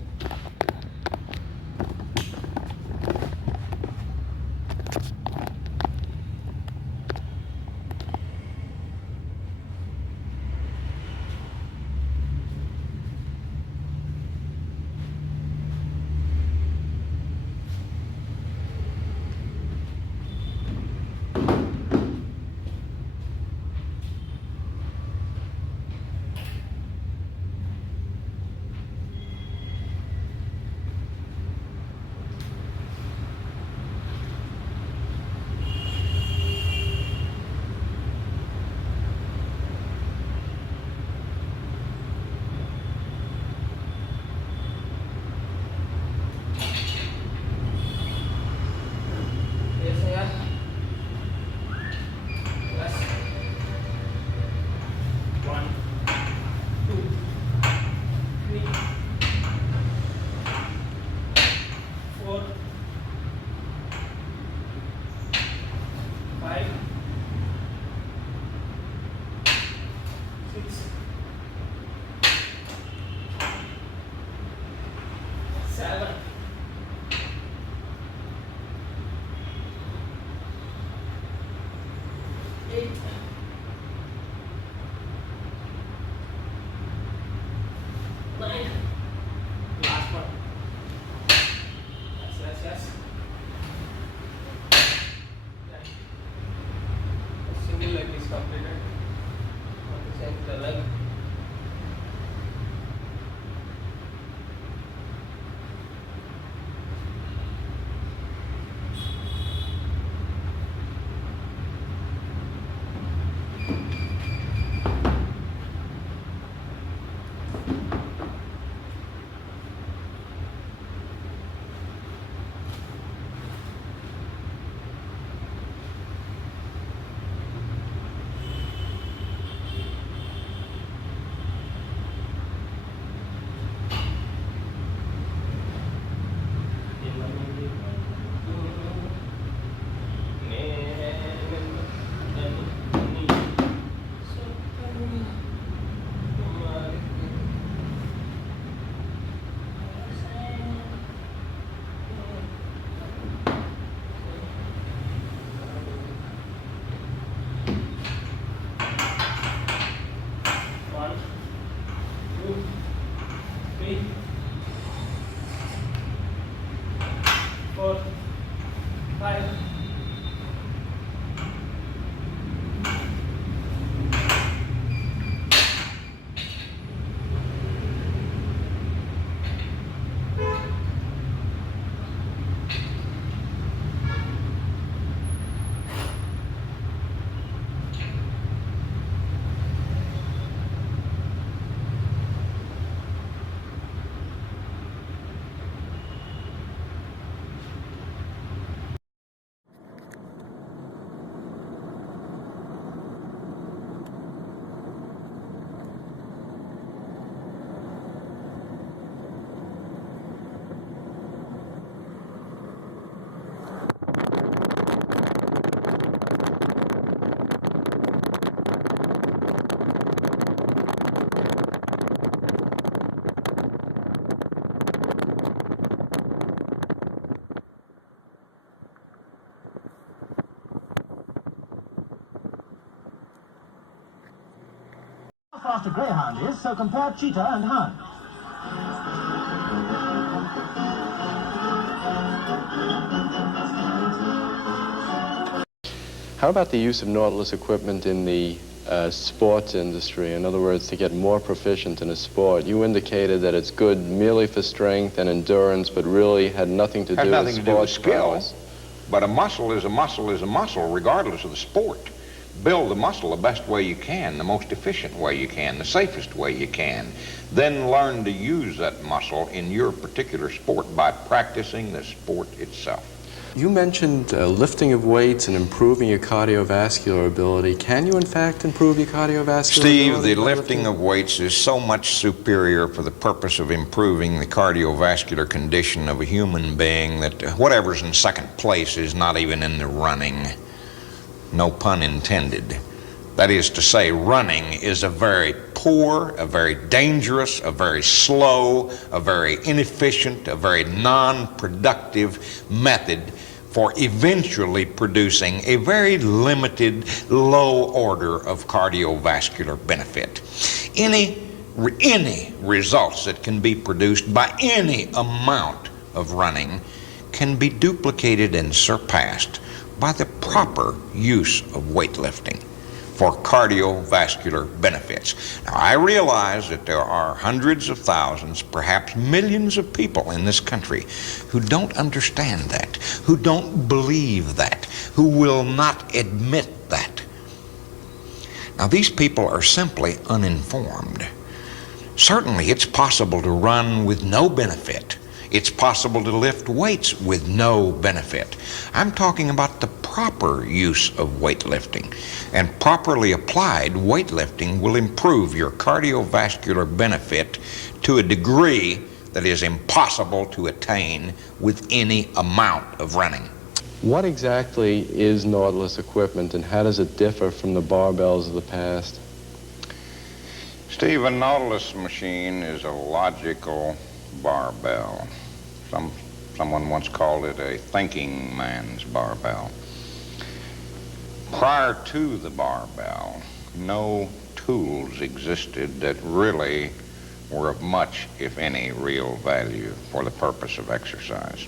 fast a greyhound is, so compare cheetah and hound. How about the use of Nautilus equipment in the sports industry? In other words, to get more proficient in a sport. You indicated that it's good merely for strength and endurance, but really had nothing to do with sports prowess. But a muscle is a muscle is a muscle, regardless of the sport. Build the muscle the best way you can, the most efficient way you can, the safest way you can. Then learn to use that muscle in your particular sport by practicing the sport itself. You mentioned lifting of weights and improving your cardiovascular ability. Can you, in fact, improve your cardiovascular Steve, ability? the lifting of weights is so much superior for the purpose of improving the cardiovascular condition of a human being that whatever's in second place is not even in the running. No pun intended. That is to say, running is a very poor, a very dangerous, a very slow, a very inefficient, a very non-productive method for eventually producing a very limited, low order of cardiovascular benefit. Any results that can be produced by any amount of running can be duplicated and surpassed by the proper use of weightlifting for cardiovascular benefits. Now, I realize that there are hundreds of thousands, perhaps millions of people in this country who don't understand that, who don't believe that, who will not admit that. Now, these people are simply uninformed. Certainly, it's possible to run with no benefit. It's possible to lift weights with no benefit. I'm talking about the proper use of weightlifting. And properly applied, weightlifting will improve your cardiovascular benefit to a degree that is impossible to attain with any amount of running. What exactly is Nautilus equipment, and how does it differ from the barbells of the past? Steve, a Nautilus machine is a logical barbell. Someone once called it a thinking man's barbell. Prior to the barbell, no tools existed that really were of much, if any, real value for the purpose of exercise.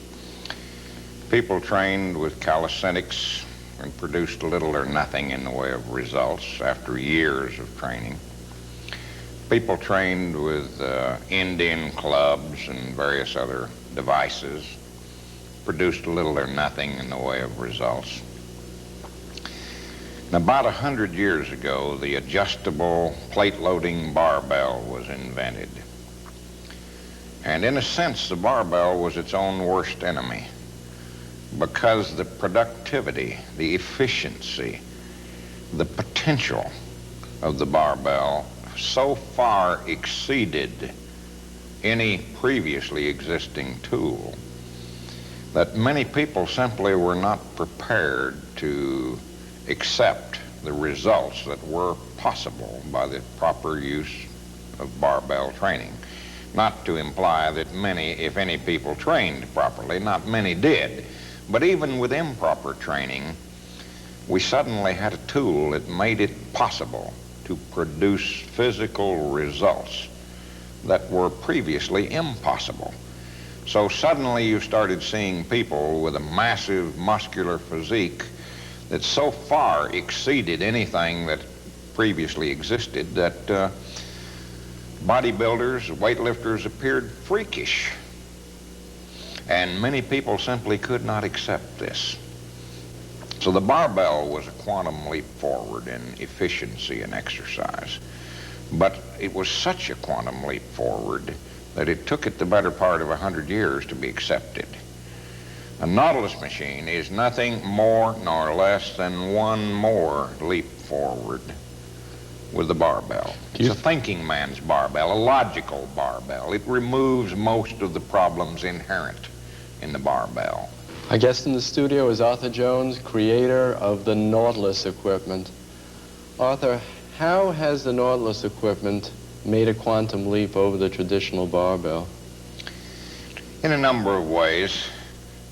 People trained with calisthenics and produced little or nothing in the way of results after years of training. People trained with Indian clubs and various other devices produced little or nothing in the way of results. And about 100 years ago, the adjustable plate-loading barbell was invented. And in a sense, the barbell was its own worst enemy because the productivity, the efficiency, the potential of the barbell so far exceeded any previously existing tool that many people simply were not prepared to accept the results that were possible by the proper use of barbell training. Not to imply that many, if any, people trained properly, not many did. But even with improper training, we suddenly had a tool that made it possible to produce physical results that were previously impossible. So suddenly you started seeing people with a massive muscular physique that so far exceeded anything that previously existed that bodybuilders, weightlifters appeared freakish. And many people simply could not accept this. So the barbell was a quantum leap forward in efficiency and exercise. But it was such a quantum leap forward that it took it the better part of 100 years to be accepted. A Nautilus machine is nothing more nor less than one more leap forward with the barbell. It's a thinking man's barbell, a logical barbell. It removes most of the problems inherent in the barbell. Our guest in the studio is Arthur Jones, creator of the Nautilus equipment. Arthur, how has the Nautilus equipment made a quantum leap over the traditional barbell? In a number of ways.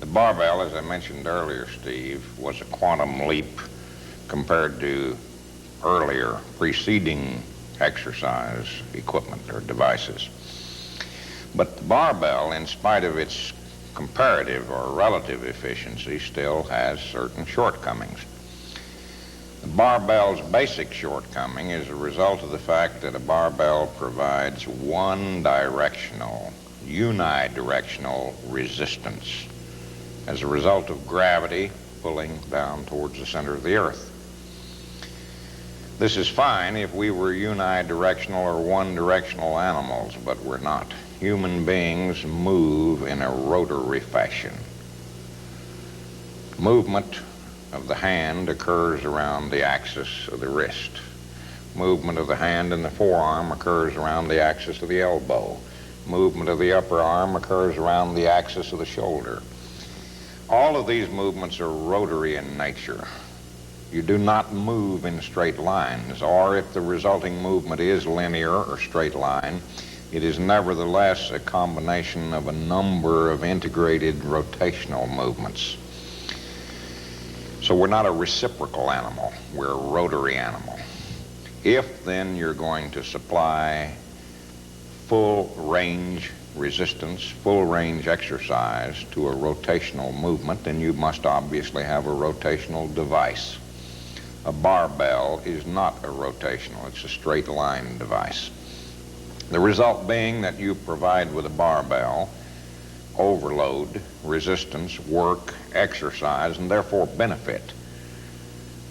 The barbell, as I mentioned earlier, Steve, was a quantum leap compared to earlier preceding exercise equipment or devices. But the barbell, in spite of its comparative or relative efficiency, still has certain shortcomings. The barbell's basic shortcoming is a result of the fact that a barbell provides one directional, unidirectional resistance as a result of gravity pulling down towards the center of the earth. This is fine if we were unidirectional or one-directional animals, but we're not. Human beings move in a rotary fashion. Movement of the hand occurs around the axis of the wrist. Movement of the hand in the forearm occurs around the axis of the elbow. Movement of the upper arm occurs around the axis of the shoulder. All of these movements are rotary in nature. You do not move in straight lines, or if the resulting movement is linear or straight line, it is nevertheless a combination of a number of integrated rotational movements. So we're not a reciprocal animal, we're a rotary animal. If then you're going to supply full range resistance, full range exercise to a rotational movement, then you must obviously have a rotational device. A barbell is not a rotational, it's a straight line device. The result being that you provide with a barbell overload, resistance, work, exercise, and therefore benefit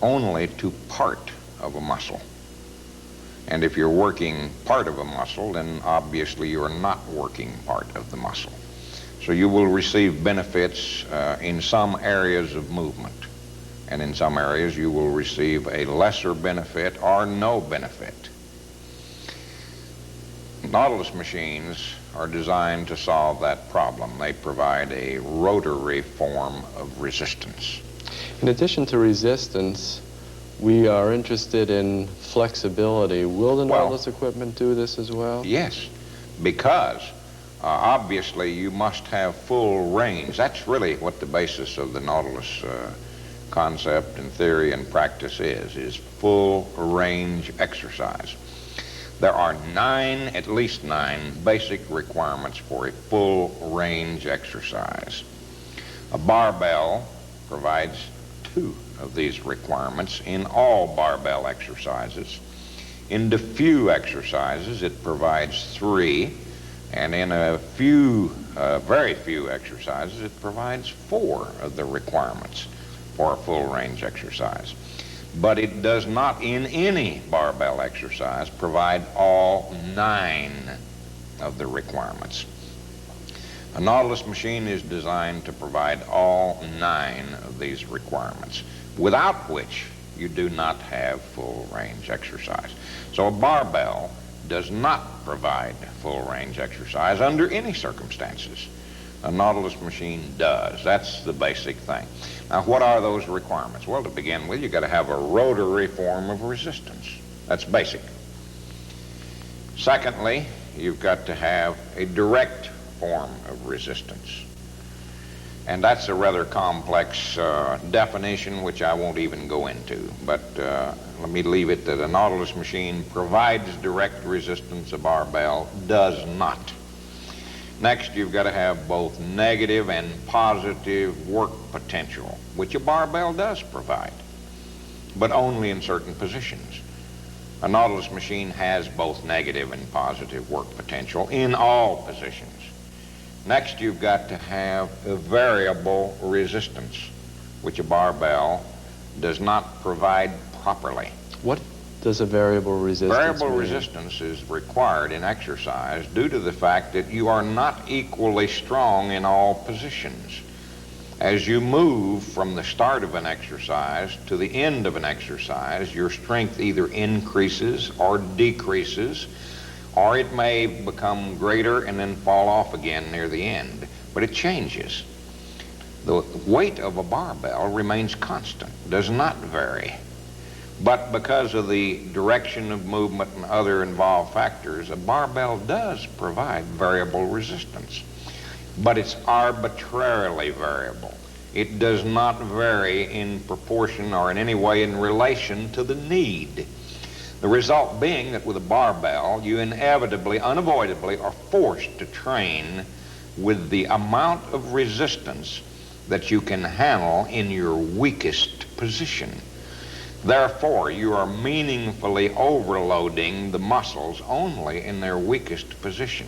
only to part of a muscle. And if you're working part of a muscle, then obviously you're not working part of the muscle. So you will receive benefits in some areas of movement, and in some areas you will receive a lesser benefit or no benefit. Nautilus machines are designed to solve that problem. They provide a rotary form of resistance. In addition to resistance, we are interested in flexibility. Will the Nautilus equipment do this as well? Yes, because obviously you must have full range. That's really what the basis of the Nautilus concept and theory and practice is full range exercise. There are at least nine basic requirements for a full range exercise. A barbell provides two of these requirements in all barbell exercises. In the few exercises, it provides three, and in a few, very few exercises, it provides four of the requirements for a full range exercise. But it does not in any barbell exercise provide all nine of the requirements. A Nautilus machine is designed to provide all nine of these requirements, without which you do not have full range exercise. So a barbell does not provide full range exercise under any circumstances. A Nautilus machine does. That's the basic thing. Now, what are those requirements? Well, to begin with, you've got to have a rotary form of resistance. That's basic. Secondly, you've got to have a direct form of resistance. And that's a rather complex definition, which I won't even go into. But let me leave it that a Nautilus machine provides direct resistance, a barbell does not. Next, you've got to have both negative and positive work potential, which a barbell does provide, but only in certain positions. A Nautilus machine has both negative and positive work potential in all positions. Next, you've got to have a variable resistance, which a barbell does not provide properly. What does a variable resistance Variable mean? resistance is required in exercise due to the fact that you are not equally strong in all positions. As you move from the start of an exercise to the end of an exercise, your strength either increases or decreases, or it may become greater and then fall off again near the end, but it changes. The weight of a barbell remains constant, does not vary. But because of the direction of movement and other involved factors, a barbell does provide variable resistance. But it's arbitrarily variable. It does not vary in proportion or in any way in relation to the need. The result being that with a barbell, you inevitably, unavoidably are forced to train with the amount of resistance that you can handle in your weakest position. Therefore, you are meaningfully overloading the muscles only in their weakest position.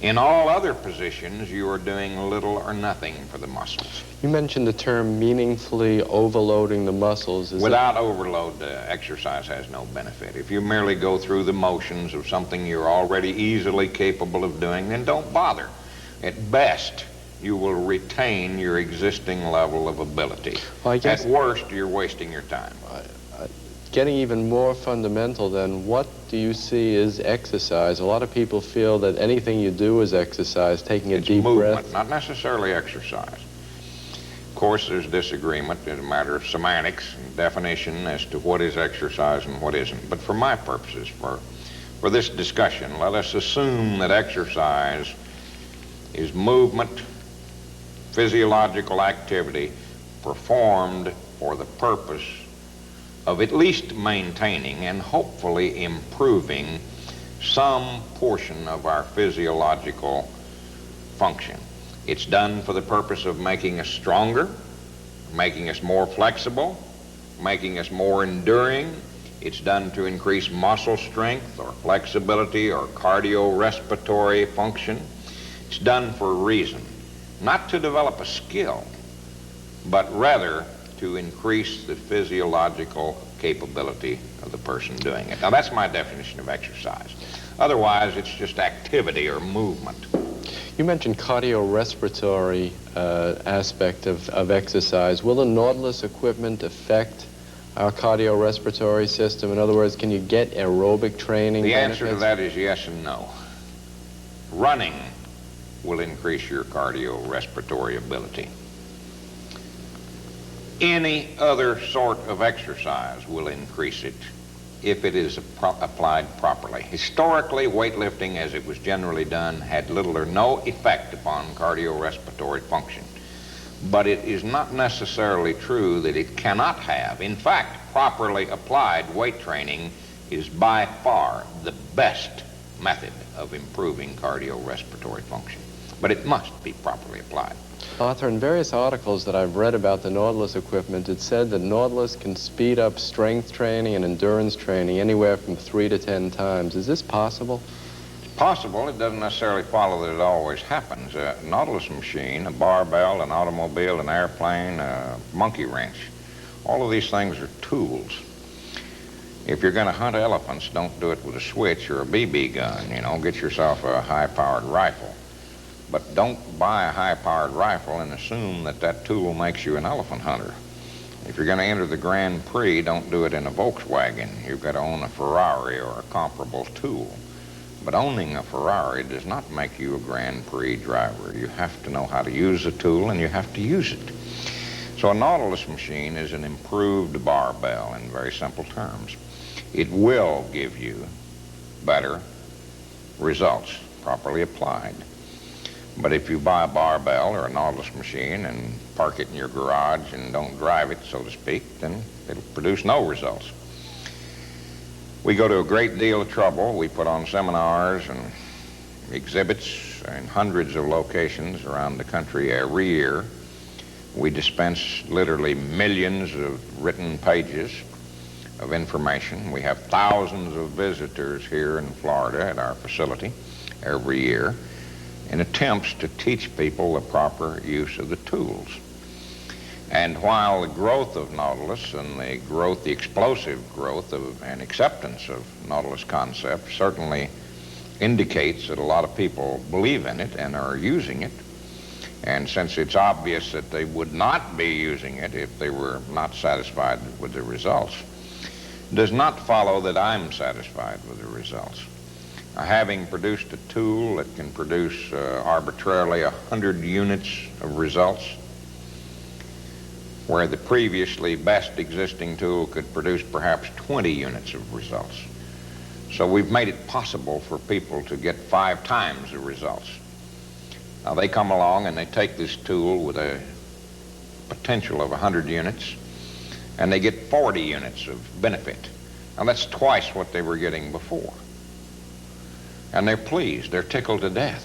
In all other positions, you are doing little or nothing for the muscles. You mentioned the term meaningfully overloading the muscles. Without overload, exercise has no benefit. If you merely go through the motions of something you're already easily capable of doing, then don't bother. At best, you will retain your existing level of ability. Well, I guess at worst, you're wasting your time. Getting even more fundamental then, what do you see as exercise? A lot of people feel that anything you do is exercise, taking a deep movement, breath. not necessarily exercise. Of course, there's disagreement. It's a matter of semantics and definition as to what is exercise and what isn't. But for my purposes, for this discussion, let us assume that exercise is movement, physiological activity performed for the purpose of at least maintaining and hopefully improving some portion of our physiological function. It's done for the purpose of making us stronger, making us more flexible, making us more enduring. It's done to increase muscle strength or flexibility or cardiorespiratory function. It's done for a reason, not to develop a skill, but rather to increase the physiological capability of the person doing it. Now, that's my definition of exercise. Otherwise, it's just activity or movement. You mentioned cardiorespiratory aspect of exercise. Will the Nautilus equipment affect our cardiorespiratory system? In other words, can you get aerobic training The benefits? answer to that is yes and no. Running will increase your cardiorespiratory ability. Any other sort of exercise will increase it if it is applied properly. Historically, weightlifting, as it was generally done, had little or no effect upon cardiorespiratory function. But it is not necessarily true that it cannot have. In fact, properly applied weight training is by far the best method of improving cardiorespiratory function. But it must be properly applied. Arthur, in various articles that I've read about the Nautilus equipment, it said that Nautilus can speed up strength training and endurance training anywhere from 3 to 10 times. Is this possible? It's possible. It doesn't necessarily follow that it always happens. A Nautilus machine, a barbell, an automobile, an airplane, a monkey wrench, all of these things are tools. If you're going to hunt elephants, don't do it with a switch or a BB gun. You know, get yourself a high-powered rifle. But don't buy a high-powered rifle and assume that that tool makes you an elephant hunter. If you're going to enter the Grand Prix, don't do it in a Volkswagen. You've got to own a Ferrari or a comparable tool. But owning a Ferrari does not make you a Grand Prix driver. You have to know how to use the tool, and you have to use it. So a Nautilus machine is an improved barbell in very simple terms. It will give you better results, properly applied. But if you buy a barbell or a Nautilus machine and park it in your garage and don't drive it, so to speak, then it'll produce no results. We go to a great deal of trouble. We put on seminars and exhibits in hundreds of locations around the country every year. We dispense literally millions of written pages of information. We have thousands of visitors here in Florida at our facility every year in attempts to teach people the proper use of the tools. And while the growth of Nautilus and the explosive growth of and acceptance of Nautilus concept certainly indicates that a lot of people believe in it and are using it, and since it's obvious that they would not be using it if they were not satisfied with the results, does not follow that I'm satisfied with the results. Having produced a tool that can produce arbitrarily 100 units of results, where the previously best existing tool could produce perhaps 20 units of results. So we've made it possible for people to get 5 times the results. Now they come along and they take this tool with a potential of 100 units, and they get 40 units of benefit. Now that's twice what they were getting before. And they're pleased, they're tickled to death.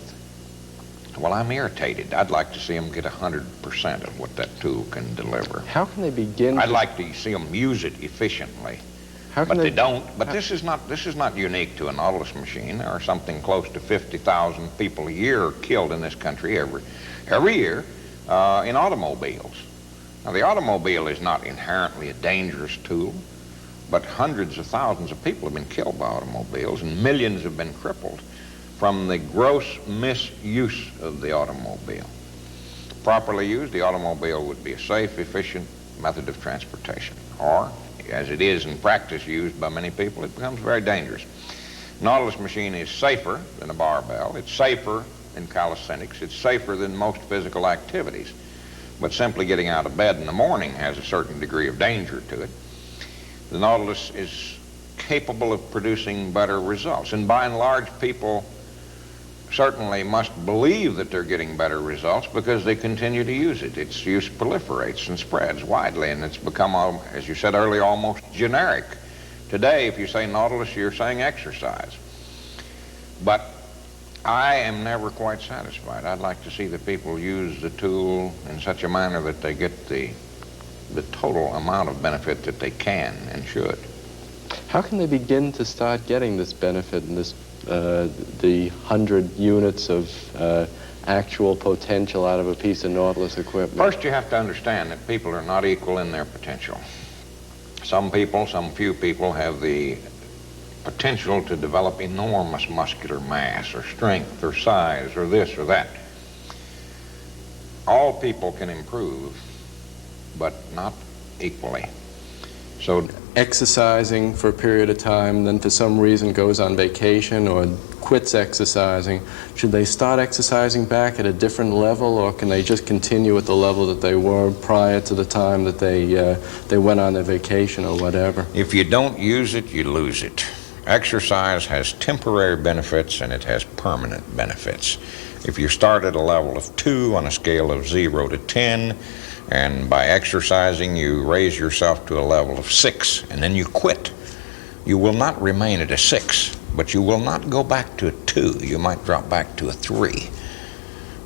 Well, I'm irritated. I'd like to see them get 100% of what that tool can deliver. How can they begin? I'd like to see them use it efficiently. How can But they don't. But this is not unique to a Nautilus machine. There are something close to 50,000 people a year killed in this country every year in automobiles. Now, the automobile is not inherently a dangerous tool, but hundreds of thousands of people have been killed by automobiles, and millions have been crippled from the gross misuse of the automobile. Properly used, the automobile would be a safe, efficient method of transportation. Or, as it is in practice used by many people, it becomes very dangerous. Nautilus machine is safer than a barbell. It's safer than calisthenics. It's safer than most physical activities. But simply getting out of bed in the morning has a certain degree of danger to it. The Nautilus is capable of producing better results. And by and large, people certainly must believe that they're getting better results because they continue to use it. Its use proliferates and spreads widely, and it's become, as you said earlier, almost generic. Today, if you say Nautilus, you're saying exercise. But I am never quite satisfied. I'd like to see the people use the tool in such a manner that they get the total amount of benefit that they can and should. How can they begin to start getting this benefit and this the 100 units of actual potential out of a piece of Nautilus equipment? First, you have to understand that people are not equal in their potential. Some few people have the potential to develop enormous muscular mass or strength or size or this or that. All people can improve, but not equally. So exercising for a period of time, then for some reason goes on vacation or quits exercising, should they start exercising back at a different level, or can they just continue at the level that they were prior to the time that they went on their vacation or whatever? if you don't use it, you lose it. Exercise has temporary benefits and it has permanent benefits. If you start at a level of 2 on a scale of 0 to 10, and by exercising you raise yourself to a level of 6, and then you quit, you will not remain at a 6, but you will not go back to a 2. You might drop back to a 3.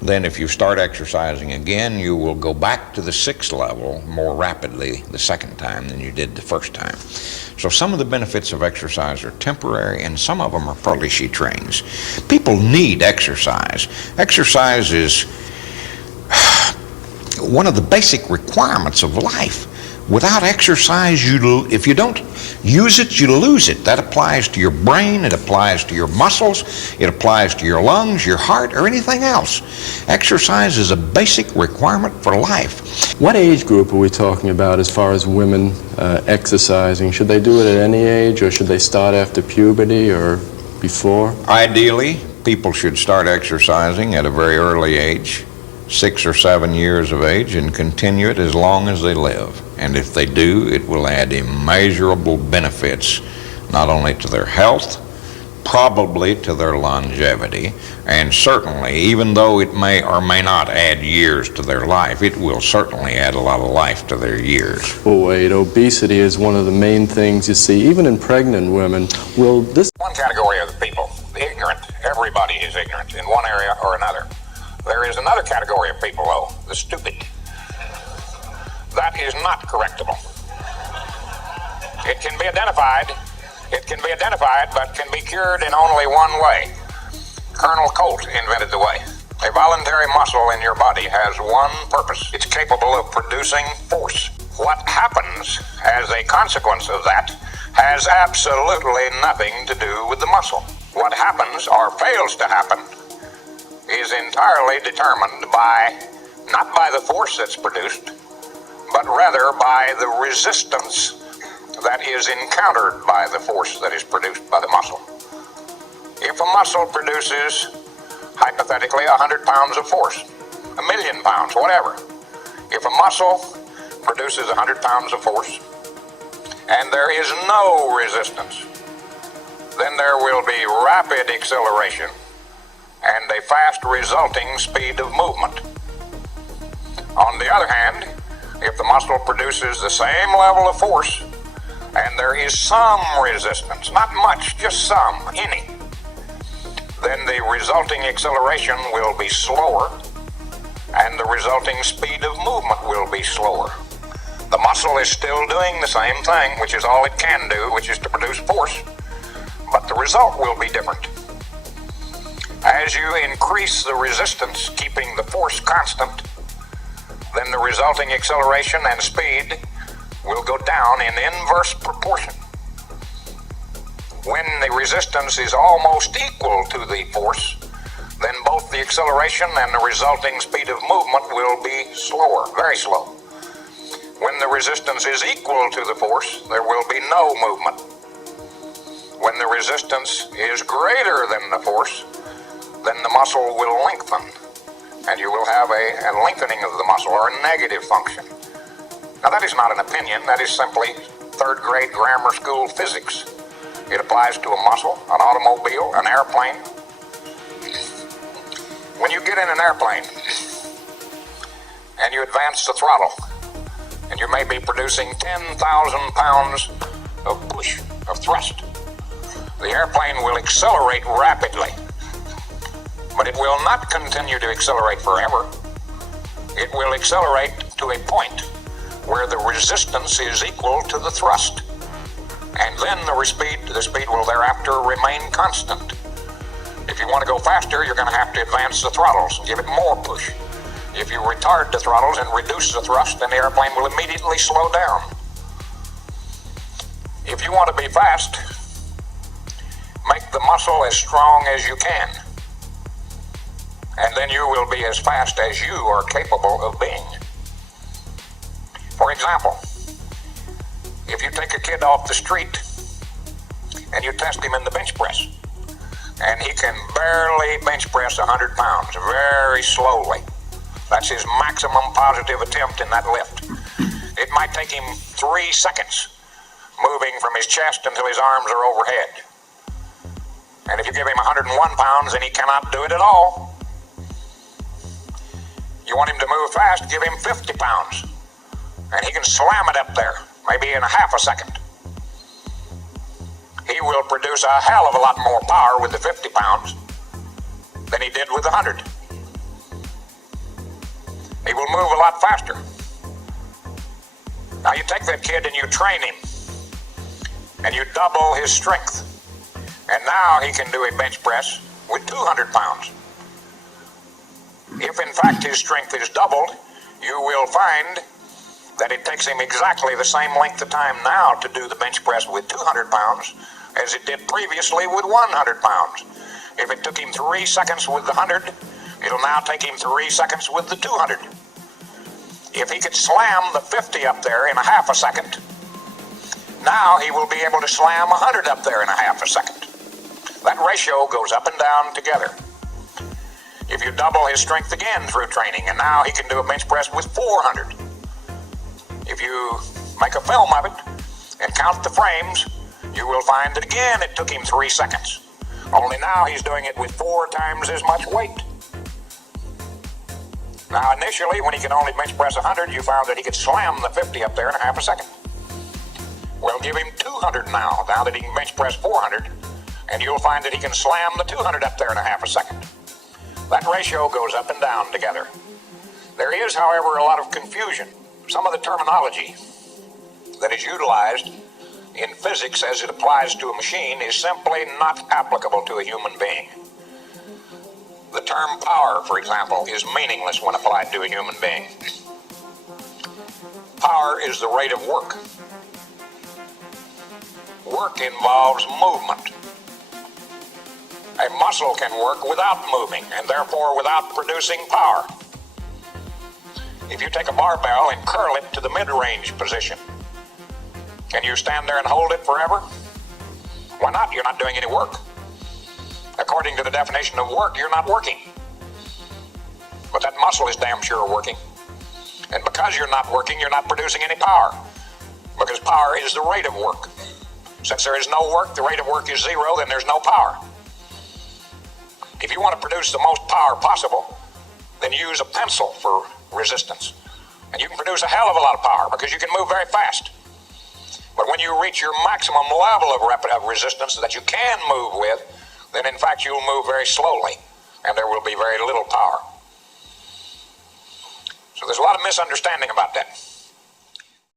Then if you start exercising again, you will go back to the 6 level more rapidly the second time than you did the first time. So some of the benefits of exercise are temporary, and some of them are policy trains. People need exercise. Exercise is one of the basic requirements of life. Without exercise, if you don't use it, you lose it. That applies to your brain, it applies to your muscles, it applies to your lungs, your heart, or anything else. Exercise is a basic requirement for life. What age group are we talking about as far as women exercising? Should they do it at any age, or should they start after puberty or before? Ideally, people should start exercising at a very early age, 6 or 7 years of age, and continue it as long as they live. And if they do, it will add immeasurable benefits, not only to their health, probably to their longevity, and certainly, even though it may or may not add years to their life, it will certainly add a lot of life to their years. Oh, wait, obesity is one of the main things you see, even in pregnant women. Will this... One category of the people, the ignorant. Everybody is ignorant in one area or another. There is another category of people, though, the stupid. That is not correctable. It can be identified, but can be cured in only one way. Colonel Colt invented the way. A voluntary muscle in your body has one purpose. It's capable of producing force. What happens as a consequence of that has absolutely nothing to do with the muscle. What happens or fails to happen is entirely determined not by the force that's produced, but rather by the resistance that is encountered by the force that is produced by the muscle. If a muscle produces, hypothetically, 100 pounds of force, 1,000,000 pounds, whatever. If a muscle produces 100 pounds of force, and there is no resistance, then there will be rapid acceleration and a fast resulting speed of movement. On the other hand, if the muscle produces the same level of force and there is some resistance, not much, just some, any, then the resulting acceleration will be slower, and the resulting speed of movement will be slower. The muscle is still doing the same thing, which is all it can do, which is to produce force, but the result will be different. As you increase the resistance, keeping the force constant, then the resulting acceleration and speed will go down in inverse proportion. When the resistance is almost equal to the force, then both the acceleration and the resulting speed of movement will be slower, very slow. When the resistance is equal to the force, there will be no movement. When the resistance is greater than the force, then the muscle will lengthen, and you will have a lengthening of the muscle, or a negative function. Now, that is not an opinion. That is simply third-grade grammar school physics. It applies to a muscle, an automobile, an airplane. When you get in an airplane and you advance the throttle, and you may be producing 10,000 pounds of push, of thrust, the airplane will accelerate rapidly, but it will not continue to accelerate forever. It will accelerate to a point where the resistance is equal to the thrust, and then the speed will thereafter remain constant. If you want to go faster, you're going to have to advance the throttles, give it more push. If you retard the throttles and reduce the thrust, then the airplane will immediately slow down. If you want to be fast, make the muscle as strong as you can, and then you will be as fast as you are capable of being. For example, if you take a kid off the street and you test him in the bench press, and he can barely bench press 100 pounds very slowly, that's his maximum positive attempt in that lift. It might take him 3 seconds moving from his chest until his arms are overhead. And if you give him 101 pounds, then he cannot do it at all. You want him to move fast, give him 50 pounds. And he can slam it up there, maybe in a half a second. He will produce a hell of a lot more power with the 50 pounds than he did with the 100. He will move a lot faster. Now you take that kid and you train him, and you double his strength. And now he can do a bench press with 200 pounds. If in fact his strength is doubled, you will find that it takes him exactly the same length of time now to do the bench press with 200 pounds as it did previously with 100 pounds. If it took him 3 seconds with the 100, it'll now take him 3 seconds with the 200. If he could slam the 50 up there in a half a second, now he will be able to slam 100 up there in a half a second. That ratio goes up and down together. If you double his strength again through training, and now he can do a bench press with 400. If you make a film of it and count the frames, you will find that again it took him 3 seconds. Only now he's doing it with 4 times as much weight. Now initially, when he could only bench press 100, you found that he could slam the 50 up there in a half a second. Well, give him 200 now that he can bench press 400, and you'll find that he can slam the 200 up there in a half a second. That ratio goes up and down together. There is, however, a lot of confusion. Some of the terminology that is utilized in physics as it applies to a machine is simply not applicable to a human being. The term power, for example, is meaningless when applied to a human being. Power is the rate of work. Work involves movement. A muscle can work without moving, and therefore without producing power. If you take a barbell and curl it to the mid-range position, can you stand there and hold it forever? Why not? You're not doing any work. According to the definition of work, you're not working. But that muscle is damn sure working. And because you're not working, you're not producing any power. Because power is the rate of work. Since there is no work, the rate of work is 0, then there's no power. If you want to produce the most power possible, then use a pencil for resistance. And you can produce a hell of a lot of power because you can move very fast. But when when you reach your maximum level of resistance that you can move with, then in fact you'll move very slowly, and there will be very little power. So there's a lot of misunderstanding about that.